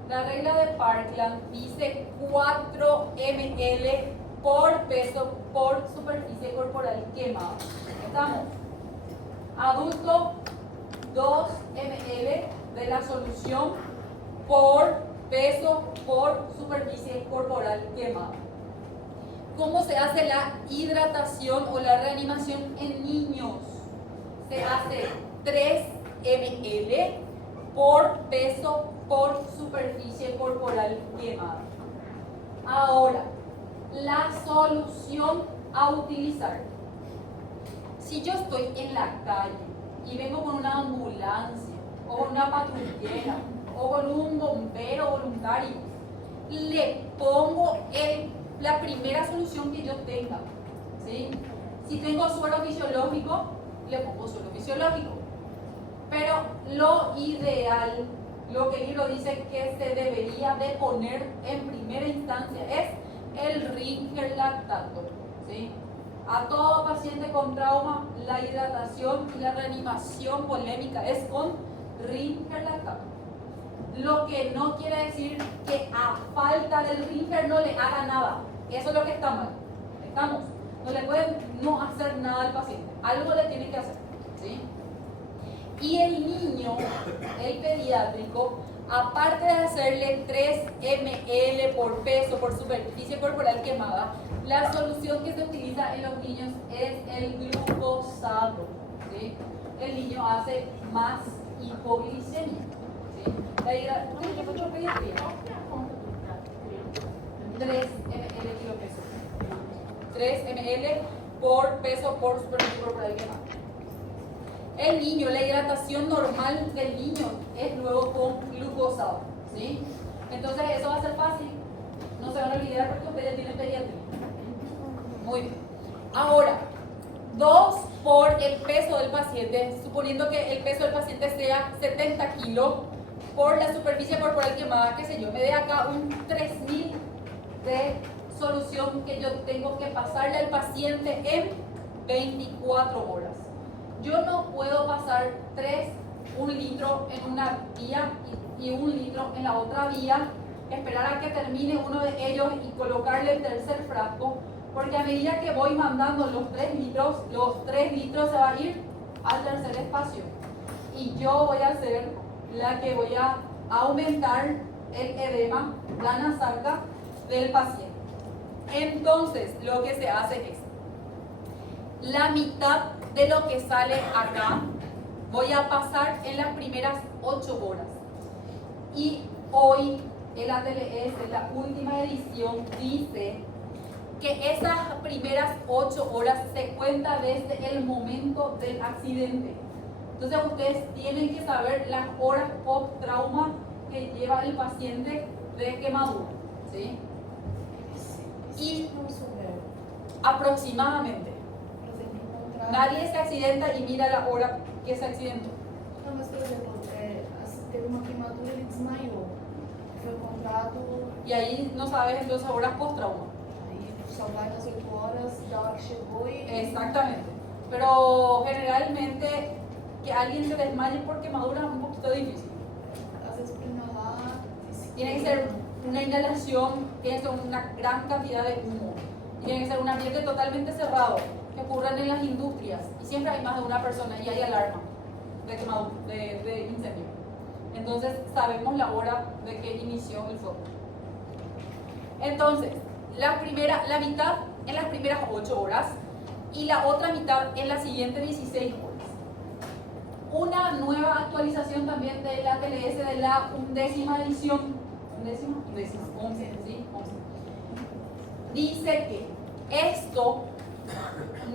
La regla de Parkland dice 4 ml por peso por superficie corporal quemada. ¿Estamos? Adulto, 2 ml de la solución por peso por superficie corporal quemada. ¿Cómo se hace la hidratación o la reanimación en niños? Se hace 3 ml por peso por superficie corporal quemada. Ahora, la solución a utilizar. Si yo estoy en la calle y vengo con una ambulancia o con una patrullera o con un bombero voluntario, le pongo la primera solución que yo tenga, ¿sí? Si tengo suero fisiológico, le pongo suero fisiológico. Pero lo ideal, lo que el libro dice que se debería de poner en primera instancia es el Ringer lactato, ¿sí? A todo paciente con trauma, la hidratación y la reanimación polémica es con Ringer-Lactat. Lo que no quiere decir que a falta del Ringer no le haga nada. Eso es lo que está mal. ¿Estamos? No le pueden no hacer nada al paciente. Algo le tienen que hacer. ¿Sí? Y el niño, el pediátrico, aparte de hacerle 3 ml por peso por superficie corporal quemada, la solución que se utiliza en los niños es el glucosato. ¿Sí? El niño hace más hipoglicemia. ¿Sí? La pediatría, 3 ml kilo peso. 3 ml por peso por superficie corporal quemada. El niño, la hidratación normal del niño es luego con glucosato. ¿Sí? Entonces eso va a ser fácil. No se van a olvidar porque ustedes ya tienen pediatría. Muy bien. Ahora, 2 por el peso del paciente, suponiendo que el peso del paciente sea 70 kilos, por la superficie corporal quemada, qué sé yo, me dé acá un 3000 de solución que yo tengo que pasarle al paciente en 24 horas. Yo no puedo pasar 1 litro en una vía y 1 litro en la otra vía, esperar a que termine uno de ellos y colocarle el tercer frasco, porque a medida que voy mandando los 3 litros se va a ir al tercer espacio. Y yo voy a ser la que voy a aumentar el edema, la nasalca del paciente. Entonces, lo que se hace es la mitad de lo que sale acá voy a pasar en las primeras 8 horas. Y hoy el ATLS, la última edición, dice que esas primeras 8 horas se cuenta desde el momento del accidente. Entonces ustedes tienen que saber las horas post-trauma que lleva el paciente de quemadura. ¿Sí? Y aproximadamente. Nadie se accidenta y mira la hora que se accidentó. Não, mas por exemplo, teve uma queimadura e ele desmaiou. Foi encontrado, Y ahí no sabes entonces horas post-trauma. aí só vai nas 8 horas da hora que chegou e. Exactamente. Pero generalmente que alguien se desmaye por quemadura es un poquito difícil. Às vezes pra inalar. Tiene que ser una inhalación, tiene que ser una gran cantidad de humo. Tiene que ser un ambiente totalmente cerrado, que ocurran en las industrias. Y siempre hay más de una persona y hay alarma de quemadura, de incendio. Entonces sabemos la hora de que inició el fuego. Entonces, la mitad en las primeras 8 horas y la otra mitad en las siguientes 16 horas. Una nueva actualización también de la TLS de la 11ª edición. 11, ¿sí? 11. Dice que esto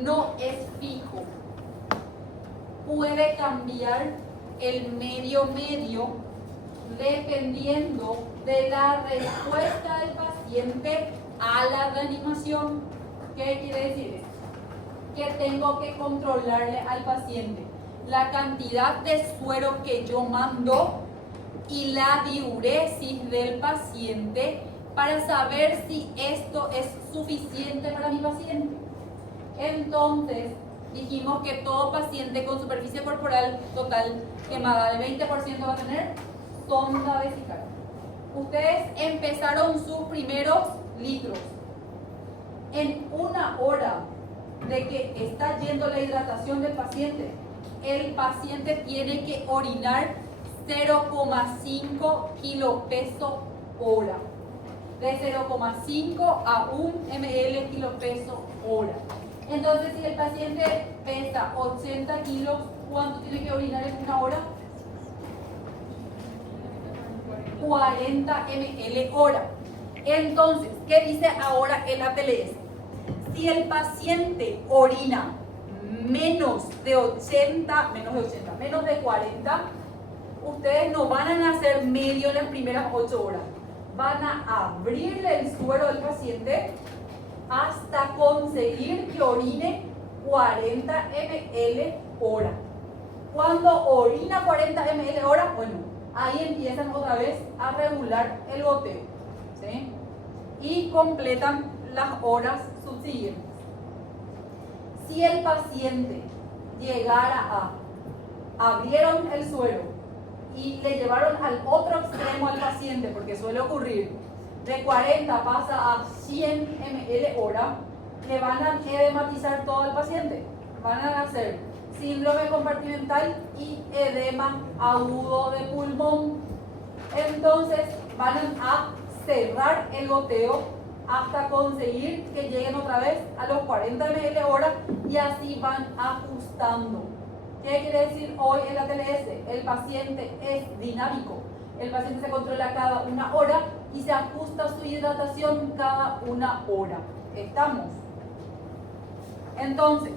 no es fijo. Puede cambiar el medio dependiendo de la respuesta del paciente a la reanimación. ¿Qué quiere decir esto? Que tengo que controlarle al paciente la cantidad de suero que yo mando y la diuresis del paciente para saber si esto es suficiente para mi paciente. Entonces, dijimos que todo paciente con superficie corporal total quemada de 20% va a tener sonda vesical. Ustedes empezaron sus primeros litros. En 1 hora de que está yendo la hidratación del paciente, el paciente tiene que orinar 0,5 kilopeso hora. De 0,5 a 1 ml kilopeso hora. Entonces, si el paciente pesa 80 kilos, ¿cuánto tiene que orinar en 1 hora? 40 ml hora. Entonces, ¿qué dice ahora el ATLS? Si el paciente orina menos de 40, ustedes no van a nacer medio en las primeras 8 horas. Van a abrirle el suero al paciente hasta conseguir que orine 40 ml hora. Cuando orina 40 ml hora, bueno, ahí empiezan otra vez a regular el goteo, ¿sí? Y completan las horas subsiguientes. Si el paciente llegara abrieron el suero y le llevaron al otro extremo al paciente, porque suele ocurrir, de 40 pasa a 100 ml hora, le van a edematizar todo al paciente. Van a hacer síndrome compartimental y edema agudo de pulmón. Entonces van a cerrar el goteo hasta conseguir que lleguen otra vez a los 40 ml hora y así van ajustando. ¿Qué quiere decir hoy en la TLS? El paciente es dinámico. El paciente se controla cada 1 hora y se ajusta su hidratación cada 1 hora. ¿Estamos? Entonces,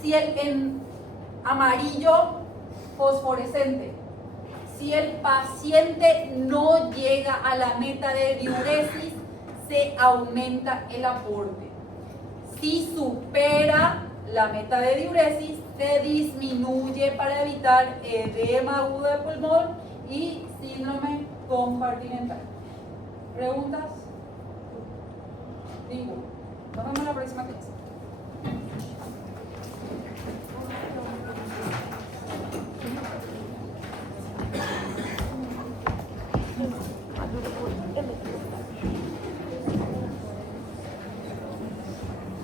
si en amarillo fosforescente, si el paciente no llega a la meta de diuresis, se aumenta el aporte. Si supera la meta de diuresis, se disminuye para evitar edema agudo de pulmón y síndrome compartimental. ¿Preguntas? Ninguna. Nos vemos en la próxima clase.